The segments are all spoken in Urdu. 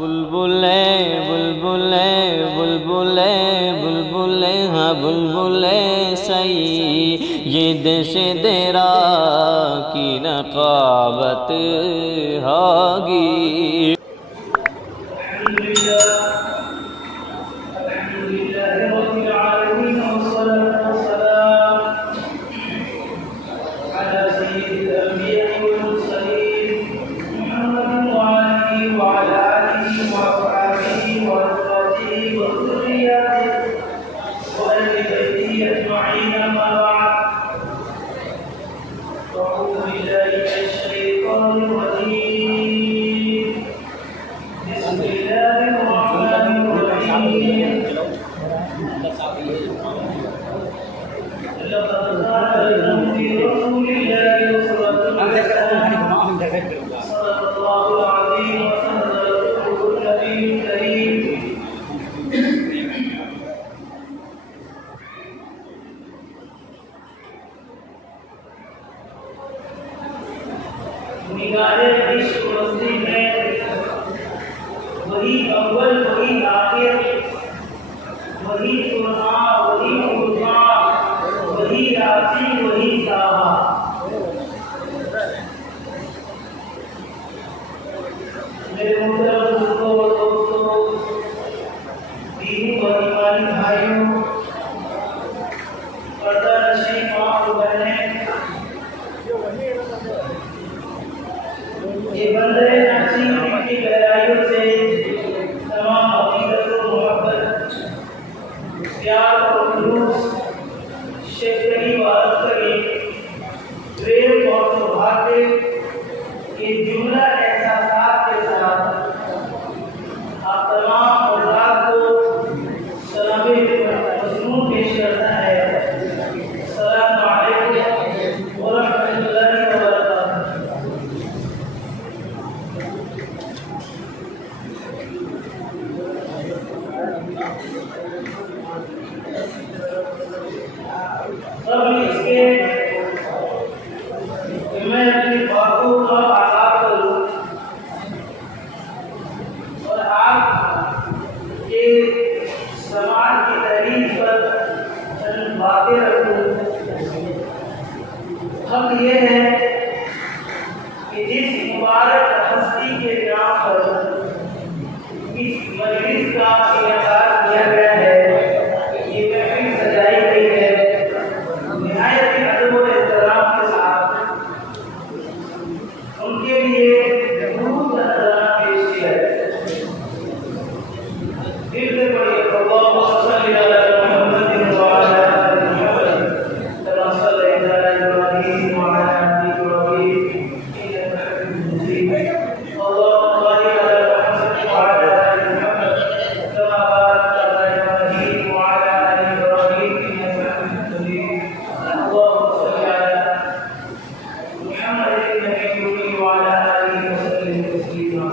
بلبلے بلبلے بلبلے بلبلے ہاں بلبلے سید شدرا کی نقابت ہوگی۔ وہی اول وہی آخر، وہی قرآن وہی قرآن، وہی یاسین وہی طٰہٰ۔ میرے محترم بزرگوں اور دوستوں، دینی اور ایمانی بھائیوں، پردہ نشین ماں اور بہنیں، یہ بندے نشین کی گہرائیوں سے تمام عقیدت و محبت، پیار اور خلوص، شفقت و عطف، پریم اور سوبھاگیہ، یہ جملہ احساسات کے ساتھ آپ تمام حضرات کو سلام مسنون پیش کرتا ہے۔ السلام علیکم ورحمۃ اللہ وبرکاتہ۔ اب اس کے میں اپنی باتوں کا آغاز کروں اور آپ کے سماج کی تحریر پر چند باتیں رکھوں۔ حق یہ ہے کہ جس مبارک ہستی کے نام پر اس مجلس کا انعقاد کیا گیا ہے، یہ محفل سجائی گئی ہے، نہایت ادب و احترام کے ساتھ ان کے لیے درود کا نذرانہ پیش کیا ہے۔ دل سے پڑھیے اللہم صل علی محمد وعلی آل محمد کما صلیت علی ابراہیم وعلی آل ابراہیم انک حمید مجید۔ اللہم بارک علی محمد وعلی آل محمد کما بارکت علی ابراہیم وعلی آل ابراہیم انک حمید مجید۔ اللہم صل علی محمد النبی وعلی آلہ وسلم تسلیما۔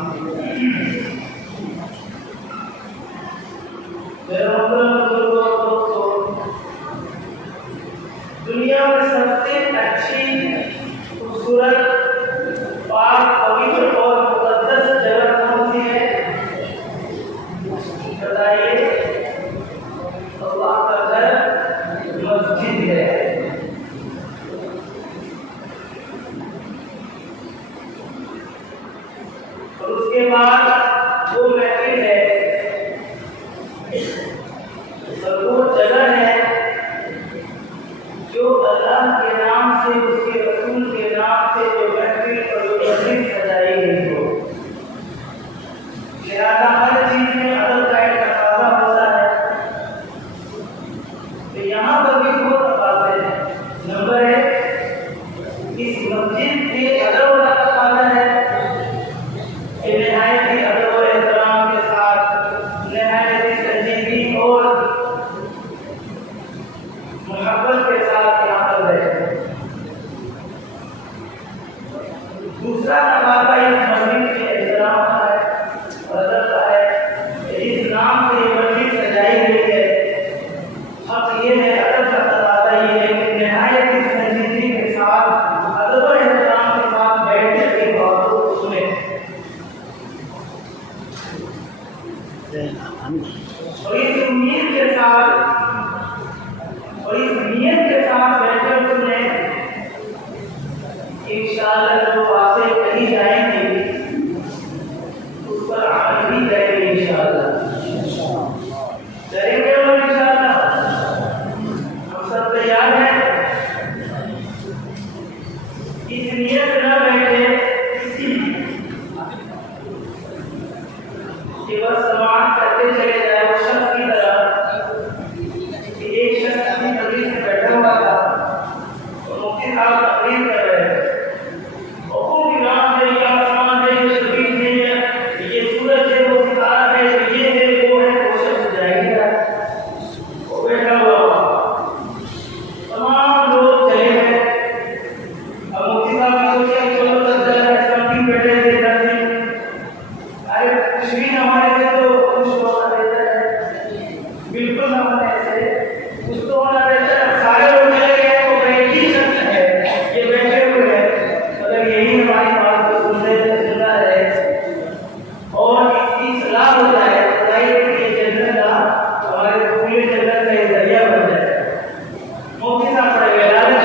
میرے محترم بزرگوں اور دوستوں، دنیا میں سب سے اچھی، خوبصورت، پاک، پوتر اور مقدس جگہ کون سی ہے؟ بتائیے۔ اللہ کا گھر مسجد ہے۔ اور اس کے بعد وہ محفل ہے اور وہ جگہ ہے جو اللہ کے نام سے، اس کے رسول کے نام سے جو محفل اور جو مجلس سجائی گئی ہو۔ لہٰذا ہر چیز میں ادب کا ایک تقاضا ہوتا ہے، تو یہاں پر بھی دو تقاضے ہیں۔ نمبر ایک، اس مسجد کے ادب کا تقاضا ہے کہ نہایت ہی ادب و احترام کے ساتھ، نہایت ہی سنجیدگی اور محبت کے ساتھ یہاں پر رہے۔ دوسرا تقاضا اس مسجد کے احترام کا ہے، ادب کا ہے اور اس امید کے ساتھ اور اس نیت کے ساتھ بیٹھے تم نے انشاءاللہ جو باتیں کہی جائیں گی اس پر عمل بھی کریں گے انشاءاللہ کریں گے اور انشاءاللہ ہم سب تیار ہیں اس نیت نہ بیٹھے کہ بس سماعت کرتے چلے جائے اس شخص کی طرح کہ ایک شخص اپنی تقریر میں بیٹھا ہوا تھا اور مفتی صاحب تقریر کر رہے تھے اور خوب ایران ہے یا آسمان ہے یہ زمین ہے یہ سورج ہے وہ ستارہ ہے یہ ہے وہ ہے وہ شخص جائے گا وہ بیٹھا ہوا تمام لوگ چلے گئے اب مفتی صاحب نے سوچا کہ چلو تک چل رہا ہے سب ٹھیک بیٹھے تھے تشریح ہمارے سے تو کچھ ہونا رہتا ہے بالکل ہمارے ایسے کچھ تو ہونا رہتا ہے سارے لوگ چلے گئے تو ایک ہی شخص ہے یہ بیٹھے ہوئے ہیں اگر یہی ہماری بات کو سننے سے سننا ہے اور اس کی صلاح ہو جائے بتائیے کہ یہ جنت کا ہمارے پوری جنت کا یہ ذریعہ بن جائے مفتی صاحب پڑے گئے لالچ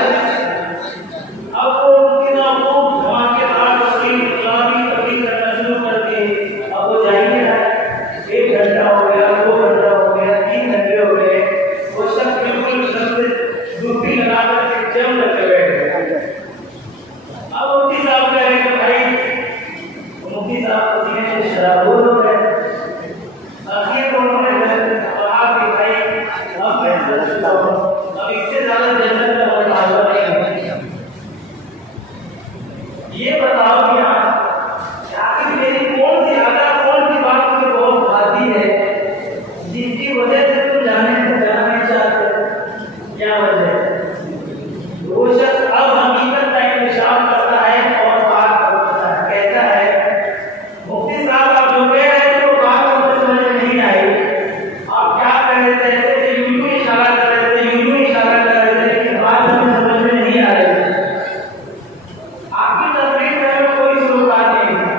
اب وہ مفتی صاحب کو دھماکے دار تقریر اسلامی تقریر کرنا شروع کر دی اب وہ جائیے نا 1 گھنٹہ ہو گیا 2 گھنٹہ ہو گیا 3 گھنٹے ہو گئے وہ شخص بالکل ڈوبی لگا کر کے جم کر کے بیٹھ گئے اب مفتی صاحب کہہ رہے کہ بھائی مفتی صاحب کو سینے سے شرابور ہو گئے آخر کو انہوں نے کہا کہ بھائی اب فیصلہ چکا ہو اب اس سے زیادہ جنت کا مطالبہ نہیں ہے یہ بتاؤ کہ آخر میری کون سی عادت کون سی بات مجھے بہت بھاتی ہے جس کی وجہ سے تم جانا نہیں چاہتے کیا وجہ ہے وہ شخص اب حقیقت کا انکشاف کرتا ہے اور بات کہتا ہے مفتی صاحب آپ جو کہہ رہے تھے وہ بات مجھے سمجھ میں نہیں آئی آپ کیا کہہ رہے تھے ایسے یوں اشارہ کر رہے تھے یوں اشارہ کر رہے تھے لیکن بات مجھے سمجھ میں نہیں آ رہی آپ کی تقریر میں کوئی سروکار نہیں تھا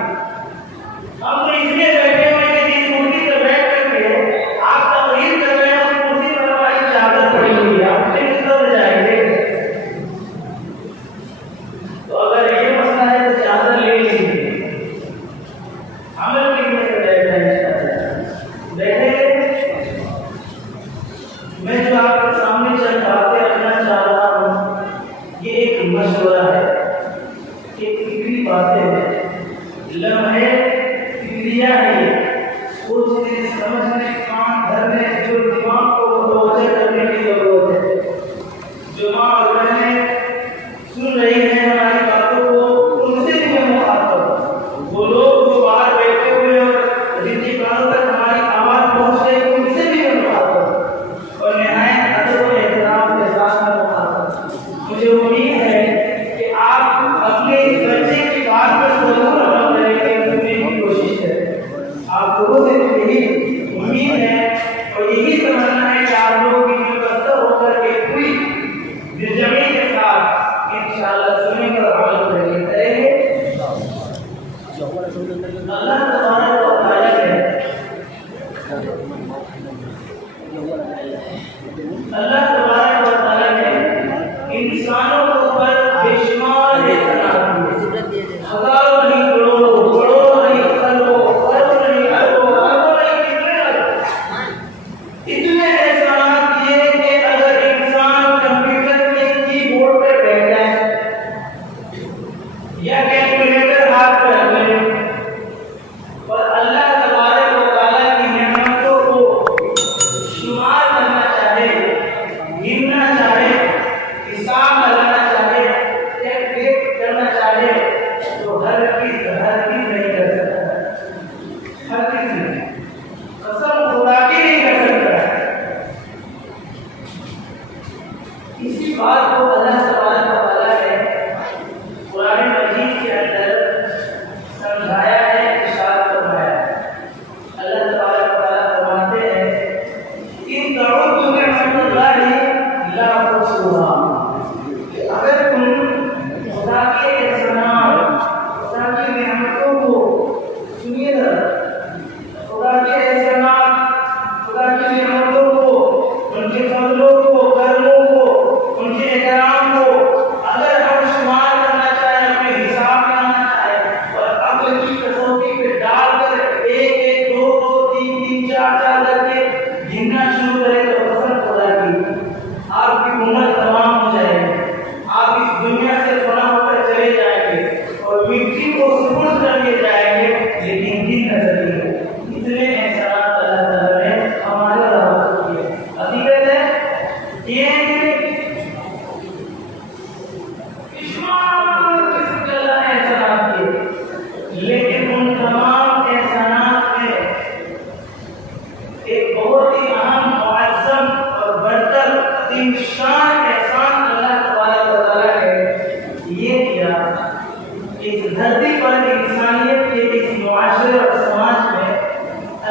ہم تو اس لیے بیٹھے ہوئے کہ جس کرسی پر بیٹھ کر کے آپ تقریر کر رہے ہیں اس کرسی پر ہماری چادر پڑی ہوئی ہے آپ سے کدھر جائیں گے تو اگر یہ مسئلہ ہے تو چادر لے لیجیے عمل کے لیے بیٹھے بیٹھے میں جو آپ کے سامنے چند باتیں رکھنا چاہ رہا ہوں یہ ایک مشورہ ہے ایک فکری باتیں ہیں لمحے فکریہ ہے سوچنے سمجھنے کام دھرنے جو دماغ کو متوجہ کرنے کی ضرورت ہے جو ماں اور بہنیں سن رہی ہیں ہماری باتوں کو ان سے بھی میں مخاطب وہ لوگ جو باہر بیٹھے ہوئے اور جن کی کانوں تک ہماری آواز پہنچ رہی ہے ان سے بھی میں مخاطب اور نہایت ادب و احترام کے ساتھ میں مخاطب مجھے امید ہے کہ آپ اپنے اس بچے کی بات پر ضرور عمل کریں گے سننے کی کوشش کریں آپ لوگوں سے یہی امید ہے اور یہی تمنا ہے کہ آپ لوگ بھی مقصر ہو کر کے پوری دلجمعی کے ساتھ انشاءاللہ سنیں گے اور عمل کریں گے اللہ تبارک و تعالیٰ نے اللہ تبارک و تعالیٰ نے انسانوں کے اوپر بے شمار احسانات کیے ہزاروں نہیں کروڑوں نہیں اربوں نہیں اربوں نہیں اتنے احسانات کیے کہ اگر انسان کمپیوٹر کے کی بورڈ پر بیٹھ جائے یا کیلکولیٹر ہاتھ پہ رکھ لے اور اللہ تبارک و تعالیٰ کی نعمتوں کو شمار کرنا چاہے گننا چاہے حساب لگانا چاہے ایک کرنا چاہے تو ہر چیز نہیں کر سکتا ہر چیز نہیں قسم خدا کی نہیں کر سکتا اسی بات کو اللہ تبارک و تعالیٰ نے قرآن مجید کے اندر سمجھایا ہے ارشاد فرمایا ہے اللہ تبارک و تعالیٰ فرماتے ہیں ان تعدوا نعمت اللہ لا تحصوها اگر تم خدا کے احسانات خدا کی نعمتوں کو سنیے ذرا خدا کے احسانات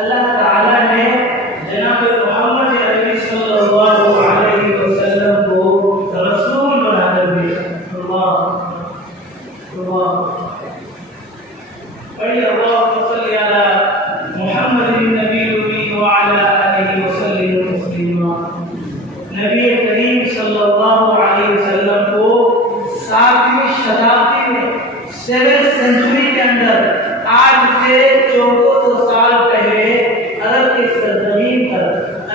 اللہ تعالیٰ نے جناب محمد عربی صلی اللہ علیہ وسلم کو رسول بنا کر دیا. پڑھیے اللہم صلی علی محمد النبی الامی وعلی آلہ وسلم تسلیما. نبی کریم صلی اللہ علیہ وسلم کو 7ویں شتابدی میں 7th سینچری کے اندر آج سے 1400 سال پہلے عرب کی سرزمین پر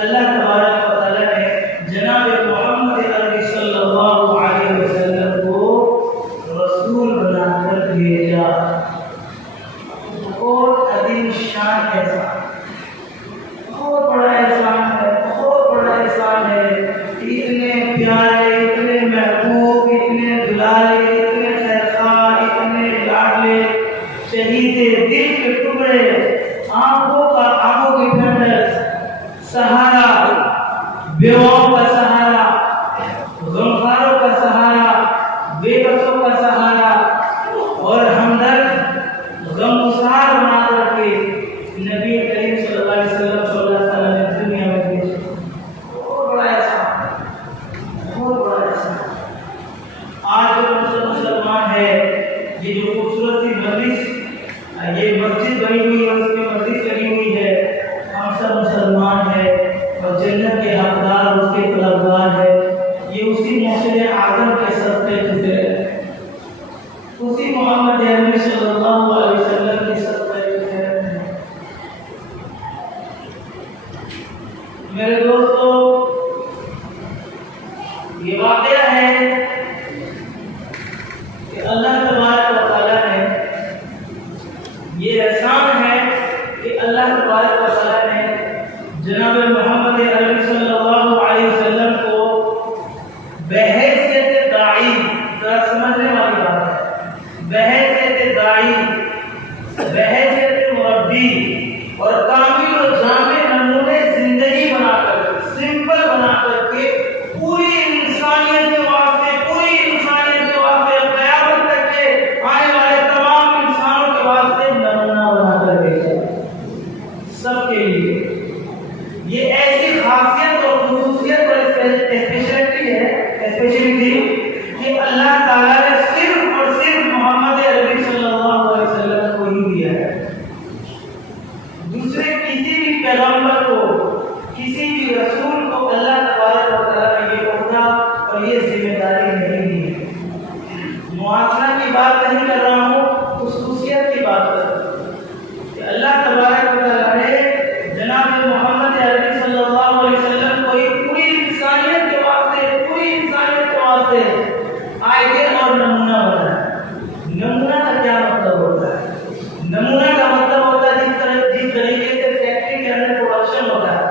اللہ تبارک و تعالیٰ نے جناب محمد عربی صلی اللہ علیہ وسلم کو رسول بنا کر بھیجا. بہت عظیم شان احسان، بہت بڑا احسان ہے، بہت بڑا احسان ہے. اتنے پیارے، اتنے محبوب، اتنے دلالے، اتنے خیرخواہ، اتنے لاڈلے، شہید دل کے ٹکڑے، آنکھوں کی ٹھنڈک، سہارا، بیواؤں کا سہارا، غمخواروں کا سہارا، بے بسوں کا سہارا اور ہمدرد غمگسار بنا کر کے نبی کریم صلی اللہ علیہ وسلم صلی اللہ تعالیٰ نے دنیا میں بھیجا. بہت بڑا احسان، بہت بڑا احسان. آج جو مسلمان ہے، یہ جو خوبصورت سی مجلس، یہ مسجد بنی ہوئی ہے، اس میں مسجد لگی ہوئی ہے، ہم سب مسلمان ہیں اور جنت کے حقدار، اس کے طلبگار ہے. یہ اسی محسن اعظم کے صدقے گزرے، اسی محمد عربی صلی اللہ علیہ وسلم کے صدقے گزرے. میرے دوستو، یہ واقعہ ہے کہ اللہ تبارک و تعالیٰ نے، یہ احسان ہے کہ اللہ تبارک و تعالیٰ نے جناب محمد عربی صلی اللہ علیہ وسلم کو بحیثیت داعی، ذرا سمجھنے والی بات ہے، بحیثیت داعی، بحیثیت مربی اور کامل و جامع نمونے زندگی بنا کر، سمپل بنا کر کے پوری انسانیت کے واسطے، پوری انسانیت کے واسطے، قیامت تک کے آنے والے تمام انسانوں کے واسطے نمونہ بنا کر بھیجا سب کے لیے. یہ ایسی خاصیت اور خصوصیت اور اسپیشلٹی ہے، کہ اللہ تعالیٰ نے صرف اور صرف محمد عربی صلی اللہ علیہ وسلم کو ہی دیا ہے. دوسرے کسی بھی پیغمبر کو، کسی بھی رسول کو اللہ تبارک و تعالیٰ نے یہ عہدہ اور یہ ذمہ داری نہیں دی ہے. معاشرہ کی بات نہیں کر رہا ہوں، خصوصیت کی بات کر رہا ہوں کہ اللہ تبارک و تعالیٰ نے جناب محمد عربی صلی اللہ علیہ وسلم کو ایک پوری انسانیت کے واسطے، پوری انسانیت کے واسطے آئیڈیل اور نمونہ بنایا. نمونہ کا کیا مطلب ہوتا ہے؟ نمونہ کا مطلب ہوتا ہے جس طریقے سے فیکٹری کے اندر پروڈکشن ہوتا ہے،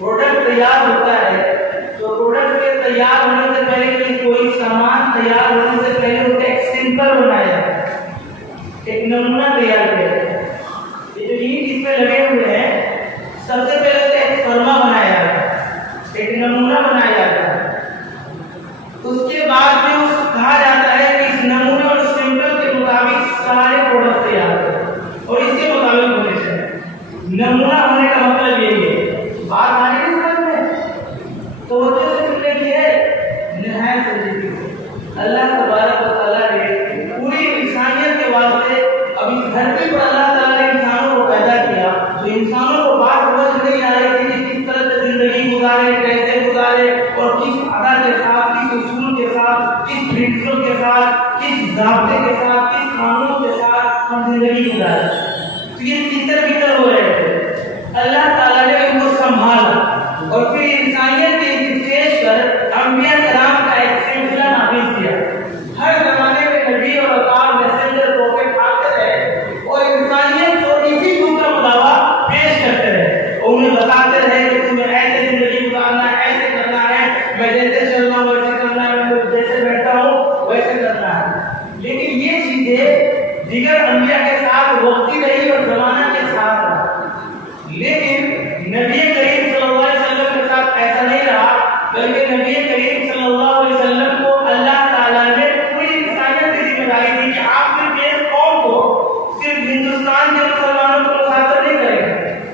پروڈکٹ تیار ہوتا ہے، تو پروڈکٹ کے تیار ہونے سے پہلے کوئی سامان تیار ہونے سے پہلے اسے ایک سیمپل بنایا جاتا ہے، ایک نمونہ تیار کیا جاتا ہے. یہ جو اینٹ اس پہ لگے ہوئے ہیں، سب سے پہلے اسے ایک فرما بنایا جاتا ہے، ایک نمونہ بنایا جاتا ہے. اس کے بعد میں اس کو کہا جاتا ہے کہ اس نمونے اور سمپل کے مطابق سارے پروڈکٹ تیار کریں اور اس کے مطابق ہونے چاہیے. نمونہ ہونے کا مطلب یہی ہے. بات آنے کی سمجھ میں تو سے سننے کی ہے، نہایت سنجیدگی سے. اللہ تبارک و تعالیٰ نے پوری انسانیت کے واسطے، اب اس دھرتی پر اللہ تعالیٰ نے انسانوں کو پیدا کیا تو انسانوں کو بات سمجھ نہیں آ رہی تھی کہ کس طرح سے زندگی گزارے، کیسے گزارے اور کس ادا کے ساتھ، کس اصول کے ساتھ، کس پرنسپل کے ساتھ، کس ضابطے کے ساتھ، کس قانون کے ساتھ ہم زندگی گزارے. تو یہ تیتر بیتر ہو رہے تھے. اللہ تعالیٰ نے ان کو سنبھالا اور پھر انسانیت کے اس اسٹیج پر انبیاء کرام کا ایک سلسلہ نافذ کیا. ہر زمانے میں نبی اور اقام میسنجر پروفیٹ آتے رہے اور انسانیت کو اسی دن کا مطالبہ پیش کرتے رہے اور انہیں بتاتے رہے کہ تمہیں ایسے زندگی گزارنا ہے، ایسے کرنا ہے، میں جیسے چل رہا ہوں ویسے کرنا ہے، میں جیسے بیٹھا ہوں ویسے کرنا ہے. لیکن یہ چیزیں دیگر انبیاء کے ساتھ وقتی رہی اور زمانہ کے ساتھ رہی. لیکن نبی کریم صلی اللہ علیہ وسلم کے ساتھ ایسا نہیں رہا، بلکہ نبی کریم صلی اللہ علیہ وسلم کو اللہ تعالیٰ نے پوری انسانیت کی ذمہ داری دی کہ آپ صرف ایک قوم کو، صرف ہندوستان کے مسلمانوں کو مخاطب نہیں کریں گے،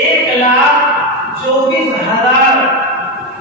1,24,000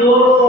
200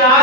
4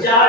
4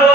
2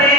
3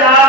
4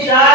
4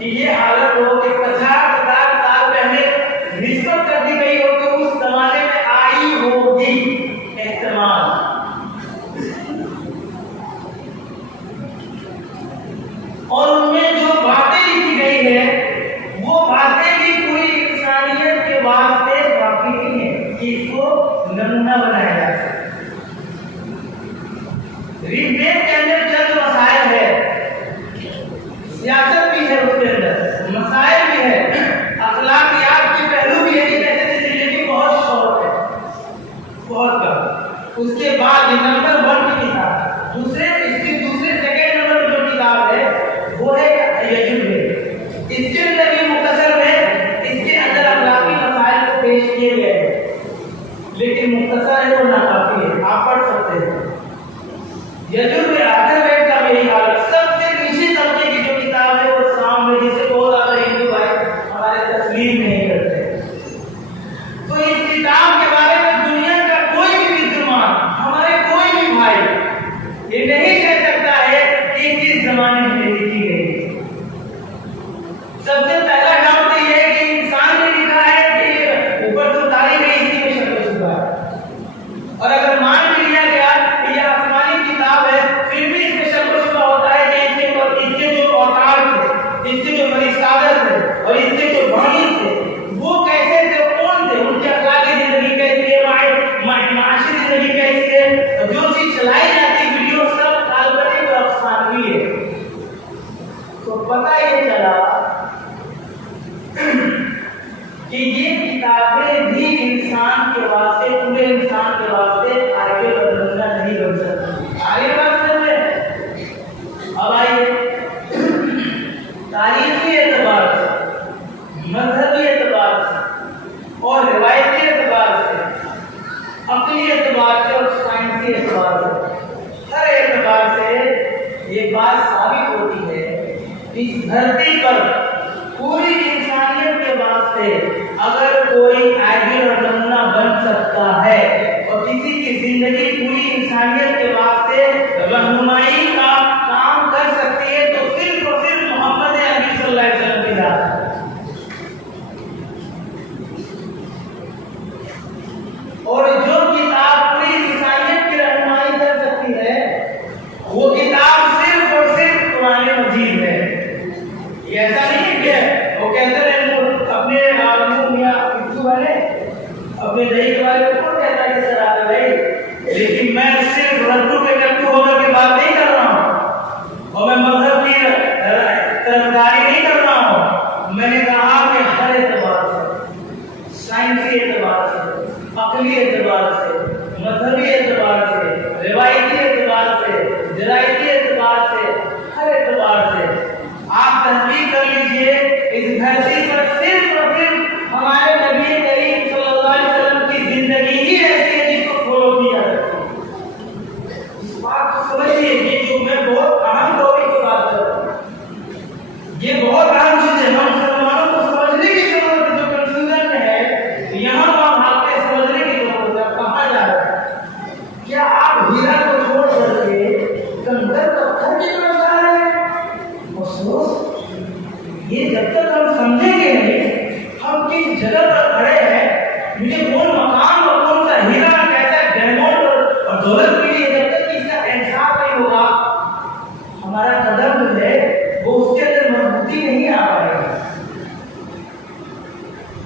کہ یہ حالت ہو کہ 50,000 سال پہلے نسبت کر دی گئی ہو کہ اس زمانے میں آئی ہوگی احتمال. اور ان میں جو باتیں لکھی گئی ہے وہ باتیں بھی پوری انسانیت کے واسطے کافی نہیں ہے کہ اس کو نمونہ بنایا جا سکے. ریڈ کے اندر چند مسائل ہے، سیاست بھی ہے، اس کے اندر مسائل بھی ہے، اخلاقیات کے پہلو بھی ہے کہ کیسے زندگی بہت شوق ہے، بہت کم. اس کے بعد نمبر 1 کی کتاب، دوسرے سیکنڈ نمبر جو کتاب ہے وہ ہے یجوب. اس کے اندر بھی مختصر ہے، اس کے اندر اخلاقی مسائل کو پیش کیے گئے ہیں، لیکن مختصر ہے وہ ناکافی ہے. آپ پڑھ سکتے ہیں. یجوب میں آخر بیٹ کا بھی یہی حال. سب سے نیچے طبقے کی جو کتاب ہے وہ سامنے جسے بہت زیادہ ہندو بھائی ہمارے تسلیم نہیں کرتے. تو اس کتاب کے بارے میں دنیا کا کوئی بھی مسلمان، ہمارے کوئی بھی بھائی یہ نہیں کہہ سکتا ہے کہ کس زمانے میں لکھی گئی. سب سے پہلا ڈاؤٹ یہ ہے کہ انسان نے لکھا ہے کہ اوپر تو تاریخ ہے، اسی میں شک و شبہ ہے. اور اگر مان بھی لیا گیا کہ یہ آسمانی کتاب ہے، پھر بھی اس میں شک و شبہ ہوتا ہے کہ اس کے جو اوتار تھے، اس کے جو فرشتہ تھے اور اس کے جو بھائی تھے وہ کیسے تھے، کون تھے، ان کی اخلاقی زندگی کیسی ہے، معاشی زندگی کیسی ہے. جو چیز چلائی جاتی ویڈیو سب کالپنک اور افسانوی ہے. تو پتہ یہ چلا کہ یہ کتابیں بھی انسان کے واسطے، پورے انسان کے واسطے آگے بڑھنا نہیں بن سکتی. آگے بڑھ سکتے ہیں. اب آئیے تاریخی اعتبار سے، مذہبی اعتبار سے اور روایتی اعتبار سے، عقلی اعتبار سے اور سائنسی اعتبار سے، ہر اعتبار سے یہ بات ثابت ہوتی ہے کہ اس دھرتی پر پوری انسانیت کے واسطے اگر کوئی آئیڈیل اور نمونہ بن سکتا ہے اور کسی کی زندگی پوری انسانیت کے واسطے رہنمائی کا کام کر سکتی ہے تو صرف اور صرف محمد عربی صلی اللہ علیہ وسلم کی ذات ہے. اور جو کتاب پوری انسانیت کی رہنمائی کر سکتی ہے وہ کتاب صرف اور صرف قرآن مجید ہے. یہ ایسا نہیں کہ وہ کہتے ہیں اپنے اپنے دہی کے بارے میں کون کہتا ہے کہ سر آتے بھائی، لیکن میں صرف ردو پہ کٹو ہو کر کے بات نہیں کر رہا ہوں اور میں مذہب کی طرفداری نہیں کر رہا ہوں. میں نے کہا کہ ہر اعتبار سے، سائنسی اعتبار سے، عقلی اعتبار سے، مذہبی اعتبار سے، روایتی اعتبار سے، جرائتی اعتبار سے، ہر اعتبار سے آپ تحقیق کر لیجئے اس دھرتی پر صرف اور صرف ہمارے نبی کریم صلی اللہ علیہ وسلم کی زندگی ہی ایسی ہے جس کو فالو کیا جاتا ہے. اس بات کو سمجھیے کہ جو میں بہت اہم ٹاپک کی بات کر رہا ہوں، یہ بہت اہم چیز ہے. ہم مسلمانوں کو سمجھنے کی ضرورت ہے. جو کنفیوژن میں ہے یہاں وہاں بھاگ کے سمجھنے کی ضرورت ہے. کہاں جا رہا ہے؟ کیا آپ ہیرا کو چھوڑ کر کے کنکر پتھر کی طرف جا رہے ہیں؟ یہ جب تک ہم سمجھیں گے نہیں ہم کس جگہ پر کھڑے ہیں، مجھے کون مقام اور کون سا ہیرا، کیسا ڈائمنڈ اور دولت ملی ہے، جب تک اس کا احساس نہیں ہوگا ہمارا قدم جو ہے وہ اس کے اندر مضبوطی نہیں آ پائے گا.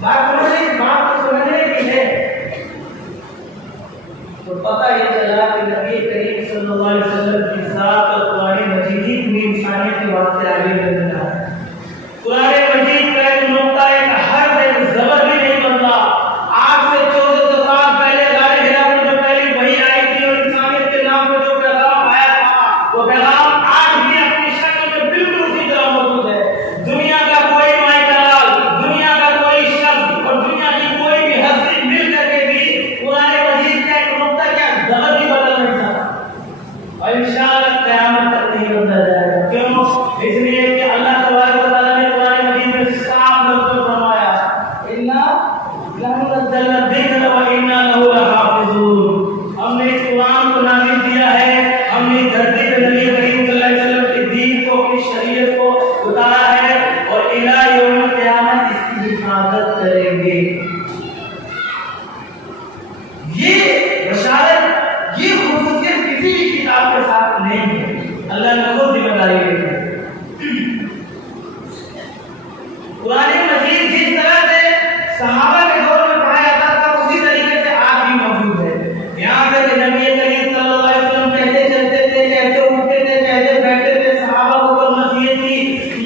بات کو سمجھنے کی ہے. تو پتہ یہ چلا کہ نبی کریم صلی اللہ علیہ وسلم کی ذات اور قرآن مجید ہی پوری انسانیت کے واسطے آگے بڑھنا ہے. قرآن مجید کا ایک نقطہ، ایک حرف، ایک زبر بھی نہیں بدلا. آج سے 1400 سال پہلے غار حرا میں جو پہلی وحی آئی تھی اور انسانیت کے نام پر جو پیغام آیا تھا وہ پیغام آج بھی اپنی شکل میں بالکل اسی طرح موجود ہے. دنیا کا کوئی مائیکل، دنیا کا کوئی شخص اور دنیا کی کوئی بھی ہستی مل کر کے بھی قرآن مجید کا ایک نقطہ کیا زبر بھی بدل نہیں سکتا اور انشاءاللہ قیامت تک نہیں بدلا جائے گا. کیوں؟ اس لیے کہ اللہ تبارک و تعالیٰ نے قرآن مجید میں صاف لفظ میں فرمایا اِنَّا نَحْنُ نَزَّلْنَا الذِّكْرَ وَإِنَّا لَهُ لَحَافِظُونَ. ہم نے اس قرآن کو نازل کیا ہے، ہم نے دھرتی پہ نبی کریم صلی اللہ علیہ وسلم کے دین کو، اپنی شریعت کو اتارا ہے اور اللہ نے خود ذمہ داری لی ہے۔ قرآن مجید جس طرح سے صحابہ کے دور میں پڑھایا جاتا تھا اسی طریقے سے آج بھی موجود ہے۔ یہاں تک کہ نبی کریم صلی اللہ علیہ وسلم کیسے چلتے تھے، کیسے اٹھتے تھے، کیسے بیٹھتے تھے، صحابہ کو کب نصیحت کی،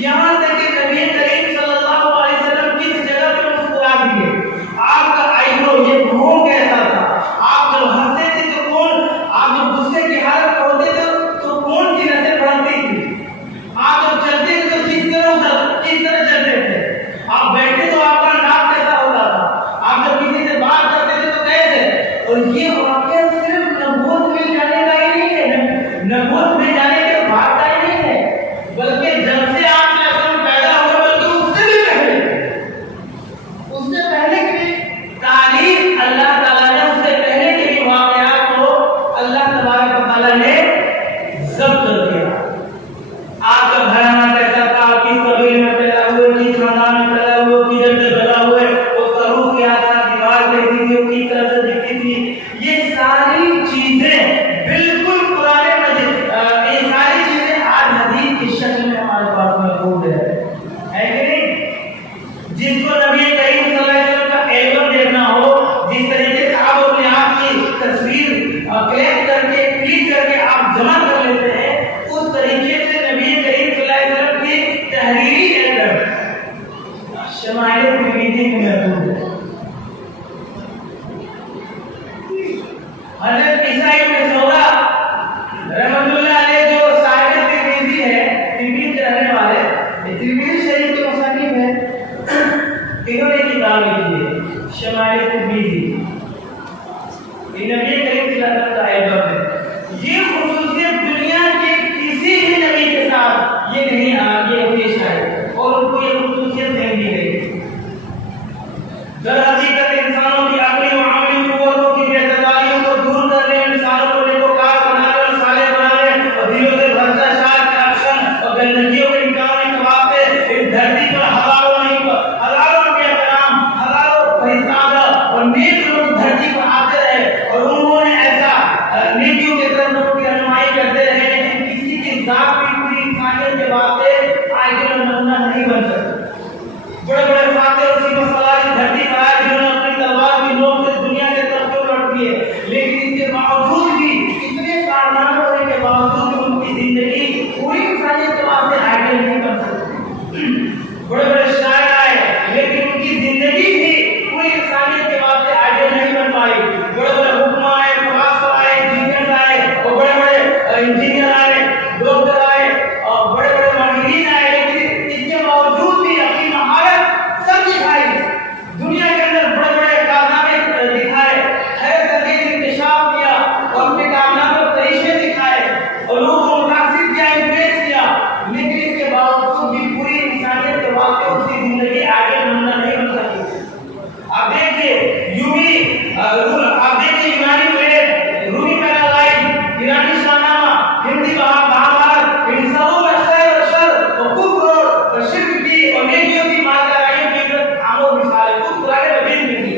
یہاں تک کہ نبی کریم صلی اللہ علیہ وسلم کس جگہ پہ مسکرا دیے، آپ کا آئیبرو یہ منہ کیسا تھا، آپ جب ہنستے تھے تو کون، آپ جب غصے کی حالت میں ہوتے تھے تو کون سی نظر بڑھتی تھی، آپ جب چلتے تھے تو کس طرح چلتے تھے، آپ بیٹھتے تو آپ کا ناک کیسا ہوتا تھا، آپ جب کسی سے بات کرتے تھے تو کیسے۔ اور یہ واقعہ صرف نبوت میں جانے کا ہی نہیں ہے، نبوت میں جانے کے بعد کا ہی نہیں ہے، بلکہ جب سے آپ کا اسلام پیدا ہوا بلکہ اس سے بھی پہلے کی تعلیم اللہ تعالیٰ نے، اس سے پہلے کے بھی واقعات کو اللہ تبارک و تعالیٰ نے ضبط کر دیا۔ آپ کا گھرانہ کیسا تھا، کس قبیلے میں پیدا ہوئے، کس خاندان میں پیدا ہوئے، کدھر سے پیدا ہوئے، اس کا روح کیا تھا، دیوار کیسی تھی، وہ کس طرح سے دکھتی تھی، یہ ساری چیزیں بالکل قرآن مجید، یہ ساری چیزیں آج حدیث کی شکل میں ہمارے پاس موجود ہے کہ نہیں؟ جس کو نبی کریم صلی اللہ علیہ وسلم کا ایلبم دیکھنا ہو، جس طریقے سے آپ اپنے آپ کی تصویر کلک کر کے کلک کر کے آپ جمع کر لیتے ہیں، اس طریقے سے نبی کریم صلی اللہ علیہ وسلم کی تحریری ایلبم شمائل ترمذی میں موجود ہے۔ حضرت عیسیٰ ابن سودا رحمۃ اللہ علیہ جو صاحب ترمذی ہے، ترمذی کے رہنے والے، ترمذی شریف کے مصنف ہیں، انہوں نے کتاب لکھی ہے شمائل ترمذی، یہ نبی کریم صلی اللہ علیہ وسلم کا ایلبم ہے۔ یہ خصوصیت دنیا کے کسی بھی نبی کے ساتھ یہ نہیں آگے پیش آئی اور ان کو یہ خصوصیت نہیں دی گئی۔ در حقیقت انسانوں کی عقلی و عملی قوتوں کی بےتداریوں کو دور کرنے، انسانوں کو نیکوکار بنانے اور صالح بنانے اور دلوں سے بھرشٹاچار کرپشن اور گندگیوں کے امکان کے واسطے اس دھرتی پر ہزاروں انبیاء کرام، ہزاروں فرشتہ اور نیک لوگ دھرتی پر آتے رہے اور انہوں نے ایسا نیکیوں کی طرف لوگوں کی رہنمائی کرتے رہے، لیکن کسی کی ذات بھی پوری انسانیت کے واسطے آئیڈیل اور نمونہ نہیں بن سکتا۔ بڑے بڑے فاتح اور سپہ سالار اس دھرتی پر آئے جنہوں نے اپنی تلوار کی نوک سے دنیا کے طرفوں لوٹ دیے، لیکن اس کے باوجود بھی اتنے کارنامے ہونے کے باوجود بھی ان کی زندگی پوری انسانیت کے واسطے آئیڈیل نہیں بن سکتی۔ بڑے بڑے شاعر آئے لیکن ان کی زندگی بھی پوری انسانیت کے واسطے آئیڈیل نہیں بن پائی۔ بڑے بڑے حکماء آئے، فلاسفہ آئے، انجینئر آئے اور بڑے بڑے انجینئر آئے، ڈاکٹر آئے اور بڑے بڑے ماہرین آئے، لیکن اس کے باوجود بھی اپنی مہارت سب دکھائی، دنیا کے اندر بڑے بڑے کارنامے دکھائے، حیرت انگیز انکشاف کیا اور اپنے کارنامے اور طریقے دکھائے اور لوگوں کو متاثر کیا، امپریس کیا، لیکن اس کے باوجود بھی پوری انسانیت کے واقعے اس کی زندگی آگے نمونہ نہیں بن سکی۔ آپ دیکھیے یونانی پلیٹ، رومی پیراڈائز، ایرانی شاہنامہ، ہندی مہابھارت، ان سبوں میں خیر و شر اور کفر اور شرک کی اور نیکیوں کی ماجرائیوں کی عام مثالیں خود قرآن مجید میں دی،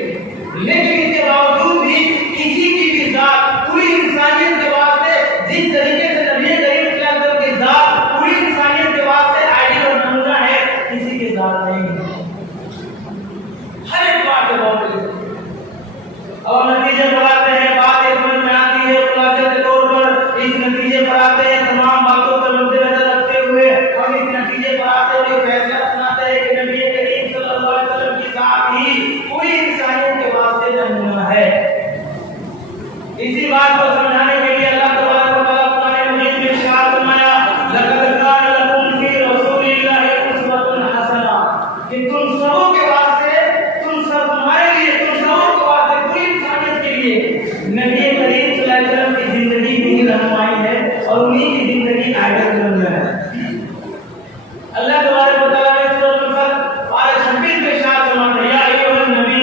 لیکن اس کے باوجود بھی کسی کی بھی ذات پوری انسانیت کے واسطے جس طریقے سے نبی کریم صلی اللہ علیہ وسلم کی ذات پوری انسانیت کے واسطے آئیڈیل اور نمونہ ہے، کسی کی ذات نہیں ہے۔ ہر ایک بات ہے بہت اور نتیجے پر آتے ہیں، بات اس میں آتی ہے خلاصے کے طور پر اس نتیجے پر آتے ہیں، تمام باتوں کو مد نظر رکھتے ہوئے اور اس نتیجے پر آتے ہوئے فیصلہ سناتے ہیں کہ نبی کریم صلی اللہ علیہ وسلم کی ذات ہی پوری انسانیت کے واسطے نمونہ ہے۔ اسی بات کو سمجھانے کے لیے اللہ تبارک و تعالیٰ قرآن مجید میں ارشاد فرمایا، لقد کان لکم فی رسول اللہ اسوۃ حسنہ، کہ تم سبوں کے واسطے، تم سب ہمارے لیے، تم سبوں کے واسطے پوری انسانیت کے لیے نبی کریم صلی اللہ علیہ وسلم کی زندگی بھی رہنمائی ہے اور انہی کی زندگی آئیڈل بن ہے۔ اللہ تبارک و تعالیٰ نے سورۃ الفتح آیت 26 میں ارشاد فرمایا، یا ایھا النبی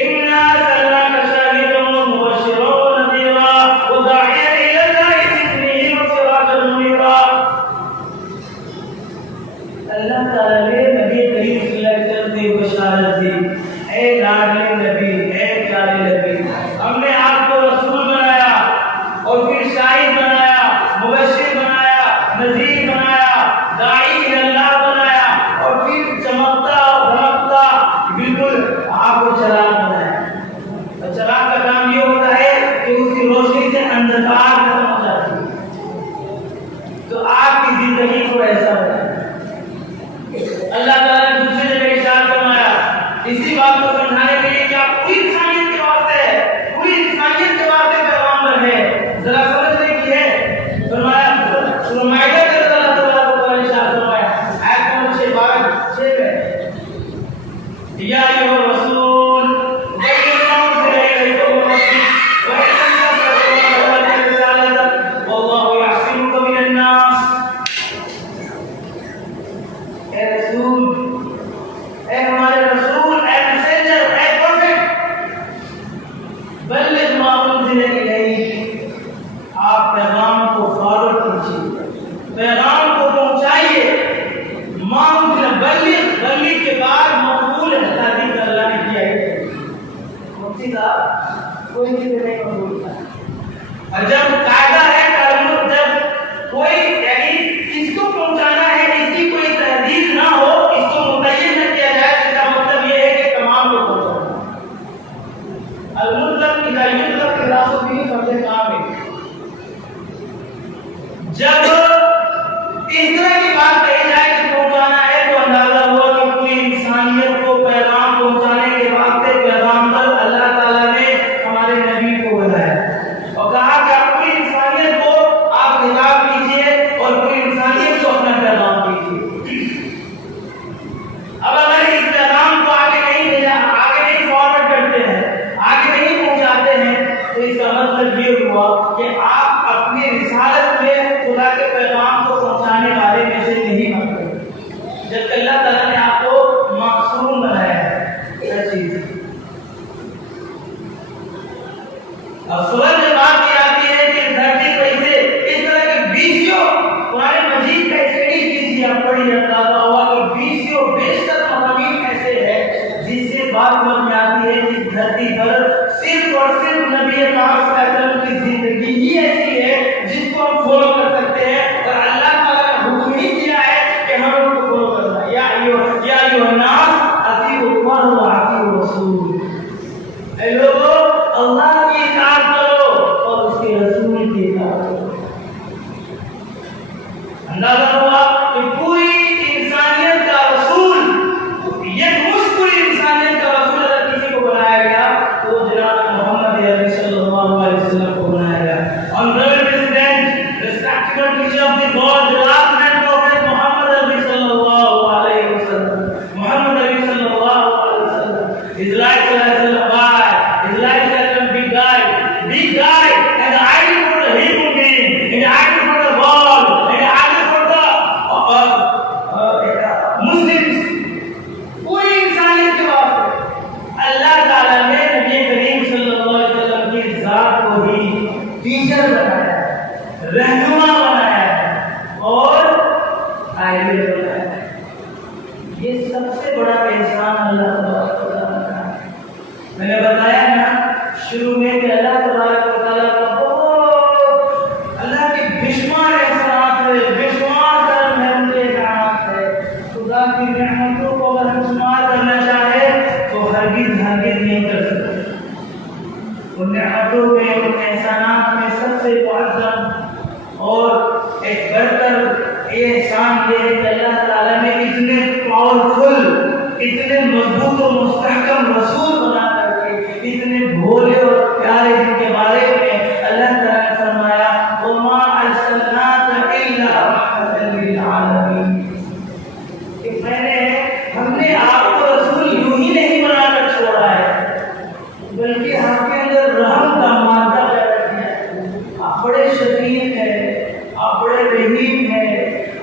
انا ارسلناک شاہدا ومبشرا ونذیرا وداعیا الی اللہ باذنہ وسراجا منیرا۔ اللہ تعالیٰ نے نبی کریم صلی اللہ علیہ وسلم سے بشارت دی، اے لاڈلے نبی، اے پیارے نبی، ہم نے آپ کو رسول بنایا اور پھر شاہد بنایا، مبشر بنایا، زندگی کو ایسا بنائے۔ اللہ تعالیٰ نے دوسری جگہ ارشاد فرمایا اسی بات کو سمجھانے کے لیے کہ آپ پوری انسانیت کے واسطے پیغامبر ہے، ذرا سمجھنے کی ہے۔ فرمایا سورہ مائدہ کے اندر اللہ تعالیٰ کو ارشاد فرمایا آیت نمبر 6 میں یا ایھا الرسول پیغام کو پہنچائیے، بلی کے بعد مقبول ہے، تعلیم اللہ نے کیا ہے مفتی صاحب کوئی چیز نہیں مقبول تھا۔ اور جب قاعدہ ہے تعلق، جب کوئی یعنی اس کو پہنچانا ہے، اس کی کوئی تحدید نہ ہو، اس کو متعین نہ کیا جائے، اس کا مطلب یہ ہے کہ تمام کو پہنچانا۔ المطلق اذا یطلق خلاف بھی فرض کام ہے۔ جب اس طرح کی بات کہی جائے کہ پہنچانا ہے تو اندازہ ہوا کہ پوری انسانیت کو پیغام پہنچانے کے واسطے پیغامبر اللہ تعالیٰ نے ہمارے نبی کو بنایا اور کہا کہ پوری انسانیت کو آپ خطاب کیجیے اور پوری انسانیت کو اپنا پیغام کیجیے۔ اب اگر اس پیغام کو آگے نہیں بھیجا، آگے نہیں فارورڈ کرتے ہیں، آگے نہیں پہنچاتے ہیں، تو اس کا مطلب یہ ہوا کہ آپ اپنی رسالت میں خدا کے پیغام کو پہنچانے والے میں سے نہیں بنتے، جبکہ اللہ تعالیٰ نے آپ کو معصوم بنایا ہے۔ کیا چیز اب سورج میں بات کی آتی ہے کہ دھرتی پر اسے اس طرح کے 20 قرآن مجید کا اسٹڈی کیجیے، آپ پڑھی اندازہ ہوا کہ 20 بیشتر مضامین ایسے ہیں جس سے بات سمجھ میں آتی ہے کہ دھرتی پر صرف اور صرف نبی پاک صلی اللہ علیہ وسلم کی زندگی ہی ایسی ہے جس کو ہم فالو کر سکتے ہیں، اور اللہ تعالیٰ نے حکم ہی کیا ہے کہ ہم ان کو فالو کرنا ہے۔ یا ایھا الناس اطیعوا اللہ واطیعوا الرسول، اے لوگو اللہ کی اطاعت کرو اور اس کے رسول کی اطاعت کرو۔ اندازہ ہوا کہ پوری انسانیت کا رسول، یہ پوری انسانیت کا رسول اگر کسی کو بنایا گیا تو جناب محمد عربی صلی اللہ علیہ وسلم کو بنایا گیا۔ Honorable President, respected teacher of the world, the last man prophet Muhammad Arbi sallallahu alayhi wa sallam. Muhammad Arbi sallallahu alayhi wa sallam. His life was a why? His life was a big guy, and the idol for the human being, and the idol for the world, and the idol for the Muslims. پوری انسانیت کے واسطے اللہ تعالیٰ نے نبی کریم صلی اللہ علیہ وسلم کی ذات کو ہی ٹیچر بنایا، رہنما بنایا اور آئیڈیل بنایا۔ یہ سب سے بڑا احسان اللہ تبارک و تعالیٰ کا ہے۔ میں نے بتایا نا شروع میں کہ اللہ تبارک و تعالیٰ کا بہت اللہ کے بشمار احسانات ہے، بشمار کرم ہے، ان کے احسانات ہے۔ خدا کی نعمتوں کو اگر ہم شمار کرنا چاہے تو ہرگز نہیں کر سکتے۔ ان نعمتوں میں، ان احسانات میں سب سے معظم اور ایک بہتر احسان یہ ہے کہ اللہ تعالیٰ نے اتنے پاورفل، اتنے مضبوط و مستحکم رسول بنا کر کے، اتنے بھولے اور پیارے جن کے بارے میں اللہ تعالیٰ نے فرمایا وَمَا أَرْسَلْنَاكَ إِلَّا رَحْمَةً لِّلْعَالَمِينَ، کہ ہم نے آپ کو رسول یوں ہی نہیں بنا کر چھوڑا ہے بلکہ آپ کے اندر رحم کا مادہ پیدا کیا ہے۔ آپ بڑے شفیق ہیں، آپ بڑے رحیم ہیں،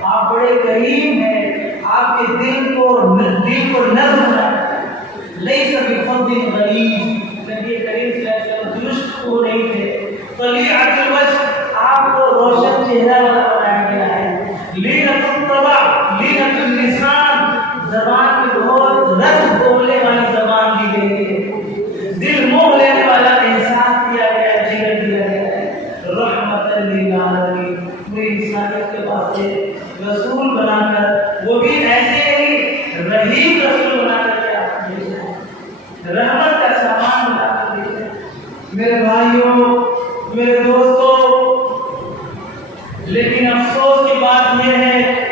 آپ بڑے کریم ہیں، آپ کے دل کو نرم بنایا۔ لیس بفضل غلیظ، نبی کریم صلی اللہ علیہ وسلم درست کو نہیں تھے، طلیعۃ الوجہ، آپ کو روشن چہرہ والا بنایا گیا ہے۔ لینۃ الطبع، لینۃ اللسان، زبان کی بہت رس بولنے والی زبان دی گئی ہے، دل موہ لینے والا احساس دیا گیا ہے، جگر دیا گیا ہے۔ رحمت للعالمین، پوری انسانیت کے واسطے رسول بنا کر، وہ بھی ایسے ہی رحیم رسول بنا کر کے آپ کو بھیجا ہے، رحمت کا سامان بنا کر بھیجا ہے۔ میرے بھائیوں، میرے دوستوں، لیکن افسوس کی بات یہ یہ ہے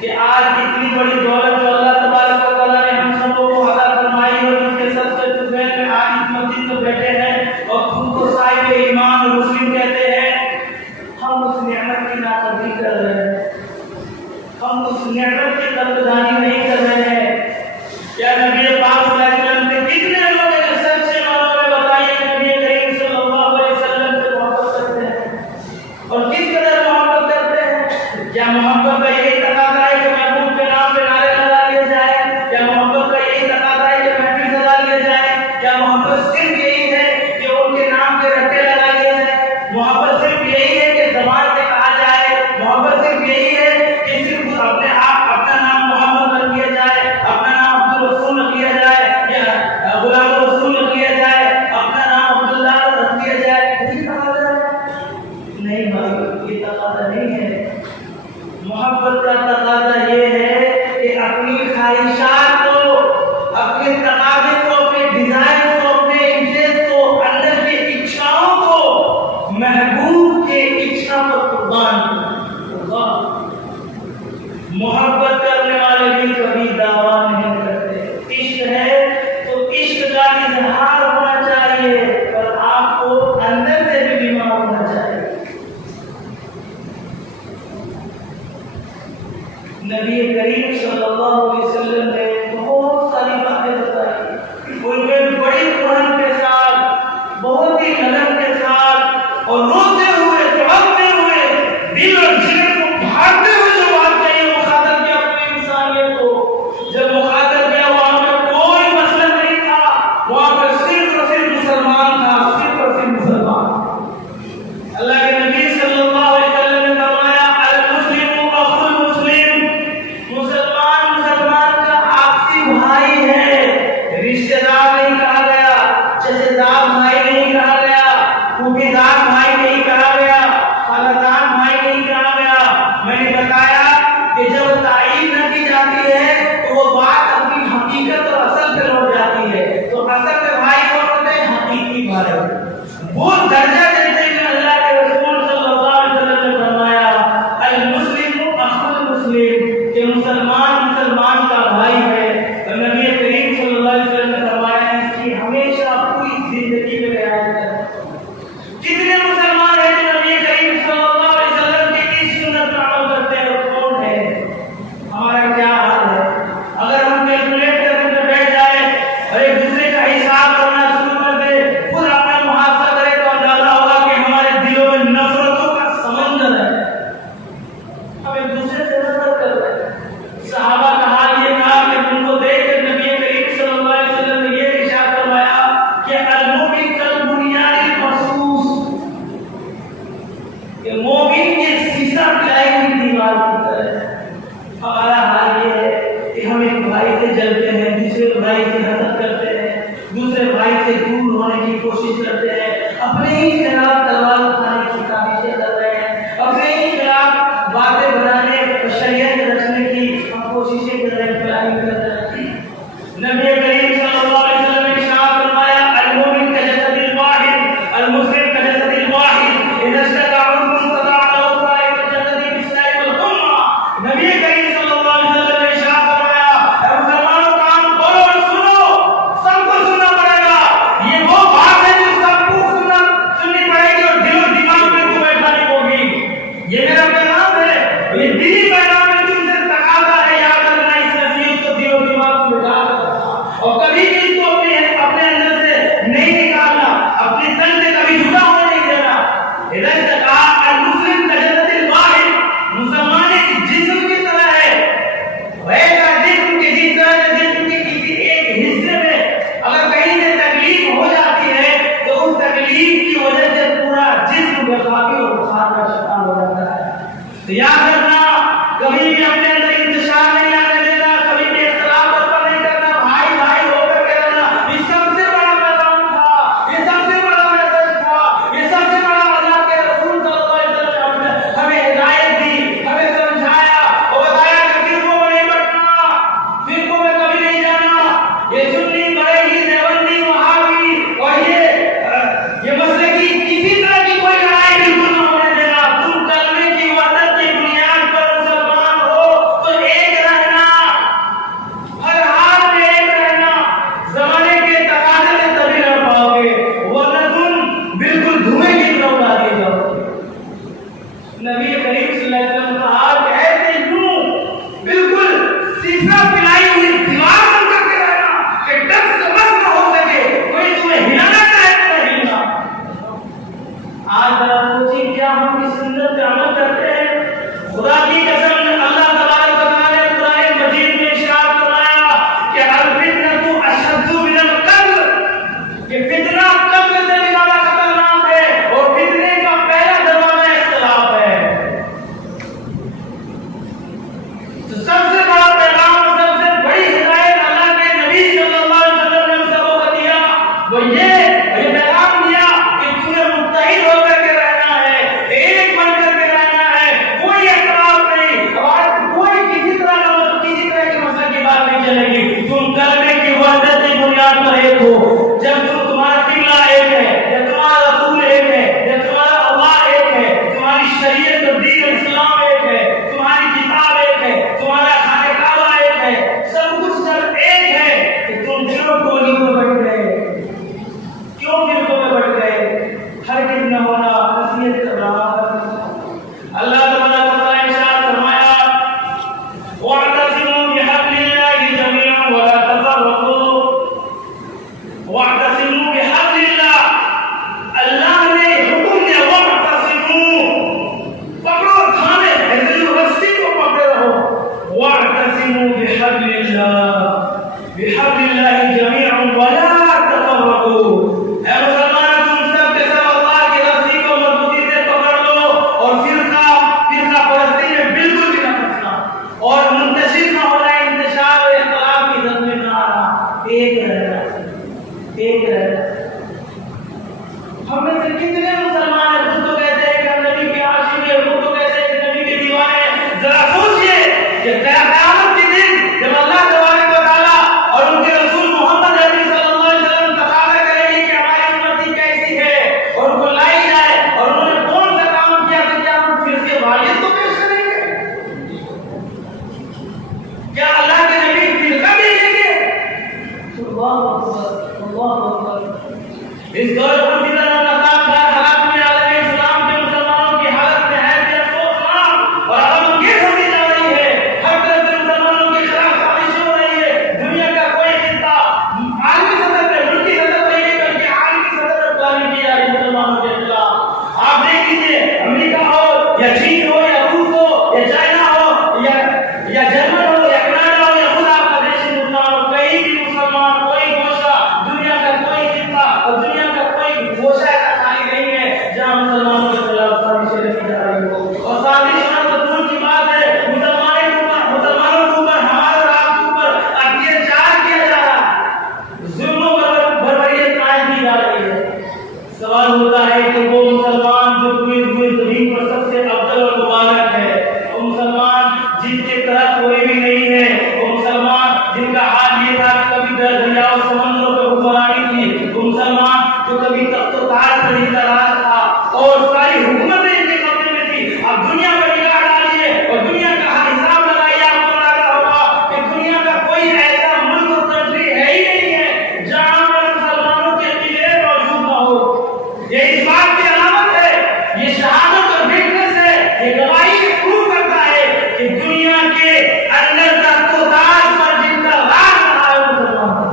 کہ آج اتنی بڑی دولت جو اللہ تبارک و تعالیٰ نے ہم سب کو عطا فرمائی اور اس کے سب سے طفیل میں آج اس مسجد میں بیٹھے ہیں اور خود کو صاحب ایمان اور مسلم کہتے ہیں، ہم اس نعمت کی ناقدری کر رہے ہیں، ہم اس نعمت کی قدردانی نہیں کر رہے ہیں۔ کیا نبی پاک صلی اللہ علیہ وسلم سے کتنے لوگ ہیں جو سچے معنوں میں بتائیے کہ نبی کریم صلی اللہ علیہ وسلم سے محبت کرتے ہیں اور کس قدر محبت کرتے ہیں؟ کیا محبت کا یہی تقاضا ہے کہ محبوب کے نام پہ نعرے لگا لیے جائیں؟ کیا محبت کا یہی تقاضا ہے کہ محفل سجا لیے جائیں؟ کیا محبت صرف یہی ہے کہ ان کے نام پہ رٹے لگا لیے جائیں؟ محبت صرف یہی ہے کہ زبان سے کہا جائے؟ محبت صرف یہی ہے کہ صرف اپنے آپ اپنا نام محمد رکھ لیا جائے، اپنا نام عبد الرسول رکھ لیا جائے یا غلام رسول رکھ لیا جائے، اپنا نام عبداللہ رکھ لیا جائے؟ یہی تقاضا ہے؟ نہیں بھائی، یہ تقاضا نہیں ہے۔ محبت کا تقاضا یہ ہے کہ اپنی خواہشات کو، اپنے تقاضے کو، اپنے ڈیزائر کو، اپنے انٹرسٹ کو، اندر کی اچھاؤں کو محبوب کے اچھا پر قربان کرنا۔ محبت کرنے والے بھی کبھی دعویٰ نہیں کرتے۔ عشق ہے تو عشق کا اظہار ہونا چاہیے اور آپ کو اندر سے بھی بیمار ہونا چاہیے۔ نبی کریم صلی اللہ علیہ وسلم نے بہت ساری باتیں بتائی، ان میں بڑی قرآن کے ساتھ، بہت ہی لگن کے ساتھ اور روتے ہوئے، تڑپتے ہوئے، دل اور جگر کو بھاگتے ہوئے جو بات کہی، مخاطب کیا اپنی انسانیت کو۔ جب مخاطب کیا وہاں پہ کوئی مسئلہ نہیں تھا، وہاں پہ صرف اور صرف مسلمان تھا، صرف اور صرف مسلمان۔ اللہ کے نبی صلی اللہ علیہ وسلم نے فرمایا المسلم اخو المسلم، مسلمان مسلمان کا آپسی بھائی ہے، رشتہ دار نہیں کہا گیا، چچا دار بھائی نہیں کہا گیا، پھوپھی دار بھائی نہیں کہا گیا، خالہ دار بھائی نہیں کہا گیا۔ میں نے بتایا کہ جب تعین نہ کی جاتی ہے تو وہ بات اپنی حقیقت اور اصل پہ لوٹ جاتی ہے، تو اصل میں بھائی کون ہوتے ہیں؟ حقیقی بھائی۔ وہ درجہ دیتے ہیں اللہ کے رسول صلی اللہ علیہ وسلم نے فرمایا المسلم اخو المسلم، کہ مسلمان مسلمان کا بھائی ہے۔ اور نبی کریم صلی اللہ علیہ وسلم نے فرمایا اس کی ہمیشہ پوری زندگی میں رعایت کریں۔ کتنے مسلمان ہیں جو نبی کریم صلی اللہ علیہ وسلم کی اس سنت پر عمل کرتے ہیں اور کون ہے؟ ہمارا کیا حال ہے؟ اگر ہم کیلکولیٹ کرنے پہ بیٹھ جائیں اور ایک دوسرے کا حساب کرنا شروع کر دیں، خود اپنا محاسبہ کرے تو اندازہ ہوگا کہ ہمارے دلوں میں نفرتوں کا سمندر ہے، ہم ایک دوسرے سے نفرت کر رہے ہیں۔ صحابہ کا حال یہ تھا کہ ان کو دیکھ کر نبی کریم صلی اللہ علیہ وسلم نے یہ ارشاد فرمایا کہ المؤمن کالبنیان المرصوص، کہ مومن کے سیسہ پلائی ہوئی دیوار کی طرح ہے۔ ہمارا حال یہ ہے کہ ہم ایک بھائی سے جلتے ہیں، دوسرے بھائی سے حسد کرتے ہیں، دوسرے بھائی سے دور ہونے کی کوشش کرتے ہیں، اپنے ہی خلاف تلوار اٹھانے کی کاوشیں کر رہے ہیں، اپنے ہی خلاف باتیں بنانے اور شریعت رکھنے کی ہم کوششیں کر رہے ہیں، پلاننگ کر رہے ہیں۔ نبی کریم صلی اللہ علیہ وسلم نے ارشاد فرمایا المؤمن کجسد الواحد، المسلم کجسد الواحد، اذا اشتكى عضو تداعى له سائر الجسد بالسائر والحمى۔ نبی کریم صلی اللہ علیہ وسلم نے ارشاد فرمایا اے مسلمانوں کام کرو اور سنو، سب کو سننا پڑے گا۔ یہ وہ بات ہے جو سب کو سننی پڑے گی اور دل و دماغ میں کو بیٹھانی ہوگی۔ یہ میرا پیغام ہے، یہ دینی پیغام ہے، جو سے تقاضا ہے یاد رکھنا اس نصیحت کو دل و دماغ میں بٹھا رکھنا اور کبھی بھی اس کو اپنے اندر سے نہیں نکالنا، اپنے تن سے کبھی جدا ہونے نہیں دینا۔ ادھر تک المسلم کجسد الواحد، مسلمان ایک جسم کی طرح ہے، ایسا جسم کہ جس طرح جسم کے کسی ایک حصے میں اگر کہیں سے تکلیف ہو جاتی ہے تو اس تکلیف کی وجہ سے پورا جسم بخاکی اور بخار کا شکار ہو جاتا ہے۔ تو یاد رکھنا کبھی بھی اپنے اندر انتشار نہیں آنے دینا، کبھی بھی اختلاف برپا نہیں کرنا، بھائی بھائی ہو کر کے رہنا۔ یہ سب سے بڑا پیغام تھا، یہ سب سے بڑا میسج تھا، یہ سب سے بڑا اللہ کے رسول صلی اللہ علیہ وسلم نے ہمیں ہدایت دی، ہمیں سمجھایا اور بتایا کہ فرقوں میں نہیں بٹنا، فرقوں میں کبھی نہیں جانا۔ یہ سنی بریلی دیوبندی وہابی اور یہ مسئلے کی کسی طرح کی کوئی لڑائی بالکل نہ ہونے دینا۔ تم کلمے کی وحدت کی بنیاد پر مسلمان تو سب سے بڑا پیغام، سب سے بڑی ہدایت اللہ کے نبی صلی اللہ علیہ وسلم نے ہم سب کو دیا، وہ یہ پیغام دیا کہ تمہیں متحد ہو کر کے رہنا ہے، ایک بن کر کے رہنا ہے، کوئی اختلاف نہیں، اور کوئی کسی طرح کے مسئلے کی بات نہیں چلے گی، تم کلمے کی وحدت کی بنیاد پر ایک ہو، جب تمہارا قبلہ ایک ہے، جب تمہارا رسول ایک ہے، جب تمہارا اللہ ایک ہے، تمہاری شریعت اور دین اسلام ایک ہے، تمہاری کتاب ایک ہے، تمہارا خانہ کعبہ ایک ہے، سب کچھ جب ایک ہے تو تم کیوں ٹولی میں بٹ گئے، کیوں فرقوں میں بٹ گئے؟ ہر کس نہ ہونا نصیحت کر رہا ہے۔ اللہ تبارک و تعالی نے ارشاد فرمایا وَاعْتَصِمُوا بِحَبْلِ اللَّهِ جَمِيعًا وَلَا تَفَرَّقُوا، وَاعْتَصِمُوا بِحَبْلِ اللَّهِ، اللہ نے حکم دیا وَاعْتَصِمُوا، پکڑو تھامے ایسے رسی کو پکڑے رہو، وَاعْتَصِمُوا بِحَبْلِ اللَّهِ، بِحَبْلِ اللَّهِ جَمِيعًا وَلَا تَفَرَّقُوا، اے مسلمان تم سب کے سب اللہ کی رسی کو مضبوطی سے پکڑ لو، اور فرقہ پرستی میں بالکل بھی نہ پھنسنا، اور منتشر نہ ہونا، انتشار اور اختلاف کی زد میں نہ آنا، ایک رہنا، ایک رہنا۔ ہم میں سے کتنے مسلمان ہیں خود تو کہتے ہیں کہ ہم نبی کے عاشق ہیں، خود تو کہتے ہیں کہ نبی کے دیوانے ہیں، ذرا سوچئے کہ قیامت کے دن جب اللہ تبارک و تعالیٰ اور ان کے رسول محمد عربی صلی اللہ علیہ وسلم تقاضا کریں گے کہ ہماری امتی کیسی ہے، اور ان کو لائی جائے اور انہوں نے کون سا کام کیا تو کیا ہم پھر کے واجب کو پیش کریں گے؟ کیا اللہ کے نبی فرقہ بھیجیں گے؟ اللہ اکبر، اللہ اکبر۔ اس دور پر حالات میں عالم اسلام کے مسلمانوں کی حالت نہایت افسوسناک اور غمگین ہوتی جا رہی ہے، ہر طرف سے مسلمانوں کے خلاف سازشیں ہو رہی ہے، دنیا کا کوئی خطہ عالمی سطح پہ، ملکی سطح پہ نہیں بلکہ عالمی سطح پہ پلاننگ کی جا رہی ہے مسلمانوں کے خلاف۔ آپ دیکھ لیجیے امریکہ ہو یا چین ہو یا روس ہو یا چائنا ہو یا جرمن ہو یا کینیڈا ہو یا خود آپ کا دیش ہندوستان ہو، کہیں بھی مسلمان کوئی گوشہ، دنیا کا کوئی خطہ اور دنیا کا کوئی گوشہ ایسا خالی نہیں ہے جہاں مسلمانوں کے خلاف سازشیں رکھی جا رہی ہو، اور سازش ہونا تو دور کی بات ہے، مسلمانوں کے اوپر ہمارے اور آپ کے اوپر اتیاچار کیا جا رہا ہے، ظلم و بربریت قائم کی جا رہی ہے۔ سوال ہوتا ہے کہ وہ مسلمان جو پوری زمین پر سب سے افضل اور مبارک ہے، وہ مسلمان جن کے طرف کوئی بھی نہیں ہے، وہ مسلمان جن کا حال یہ تھا کہ کبھی دریا اور سمندروں پہ حکمرانی تھی، وہ مسلمان جو کبھی تخت و تاج پر انتظار تھا اور ساری حکومتیں ان کے قبضے میں تھی، اب دنیا پر نگاہ ڈالیے اور دنیا کا ہر حساب لگائیے، آپ کو معلوم ہوگا کہ دنیا کا کوئی ایسا ملک اور کنٹری ہے ہی نہیں ہے جہاں پر مسلمانوں کے قلعے موجود نہ ہو۔ یہ اس بات کی علامت ہے، یہ شہادت اور وٹنس ہے، یہ گواہی پروف کرتا ہے کہ دنیا کے اندر تخت و تاج پر جن کا راج رہا ہے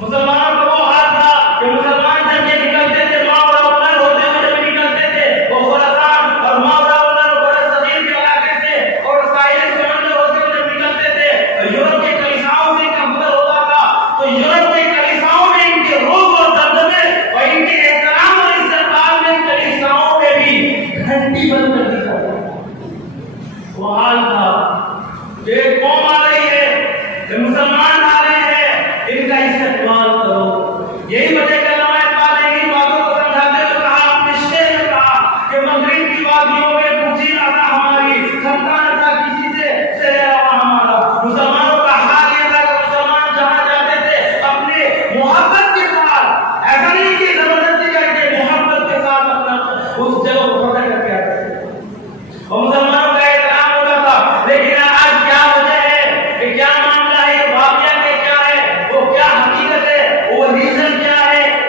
مسلمانوں کا وہ حال تھا کہ مسلمان جب یہ نکلتے تھے ماورا النہر ہوتے ہوئے جب نکلتے تھے، وہ خراسان اور ماورا النہر اور بڑے صغیر کے علاقے سے اور ساحل سمندر ہوتے ہوئے جب نکلتے تھے، یورپ کے کلیساؤں سے ان کا گزر ہوتا تھا، تو یورپ کے کلیساؤں میں ان کے روب اور دبدبے اور ان کے احترام اور استقبال میں کلیساؤں میں بھی گھنٹی بند کر دی جاتی ہے۔ وہ حال تھا کہ ایک قوم آ رہی ہے، کہ مسلمان آ رہے ہیں، ان کا استقبال کرو۔ یہی وجہ کہ علماء اقبال نے انہی باتوں کو سمجھاتے ہوئے کہا، اپنے شعر میں کہا کہ مغرب کی وادیوں میں پوچھی ادا ہماری، تھمتا نہ تھا کسی سے سہراوا ہمارا۔ مسلمانوں کا حال یہ تھا کہ مسلمان جہاں جاتے تھے اپنے محبت کے ساتھ، ایسا نہیں کہ زبردستی کر کے، محبت کے ساتھ اپنا اس جگہ کو فتح کر کے آتے تھے، اور مسلمانوں کا احترام ہوتا تھا۔ لیکن آج کیا وجہ ہے کہ کیا معاملہ ہے، واقعہ کیا ہے، وہ کیا حقیقت ہے، وہ ریزن کیا ہے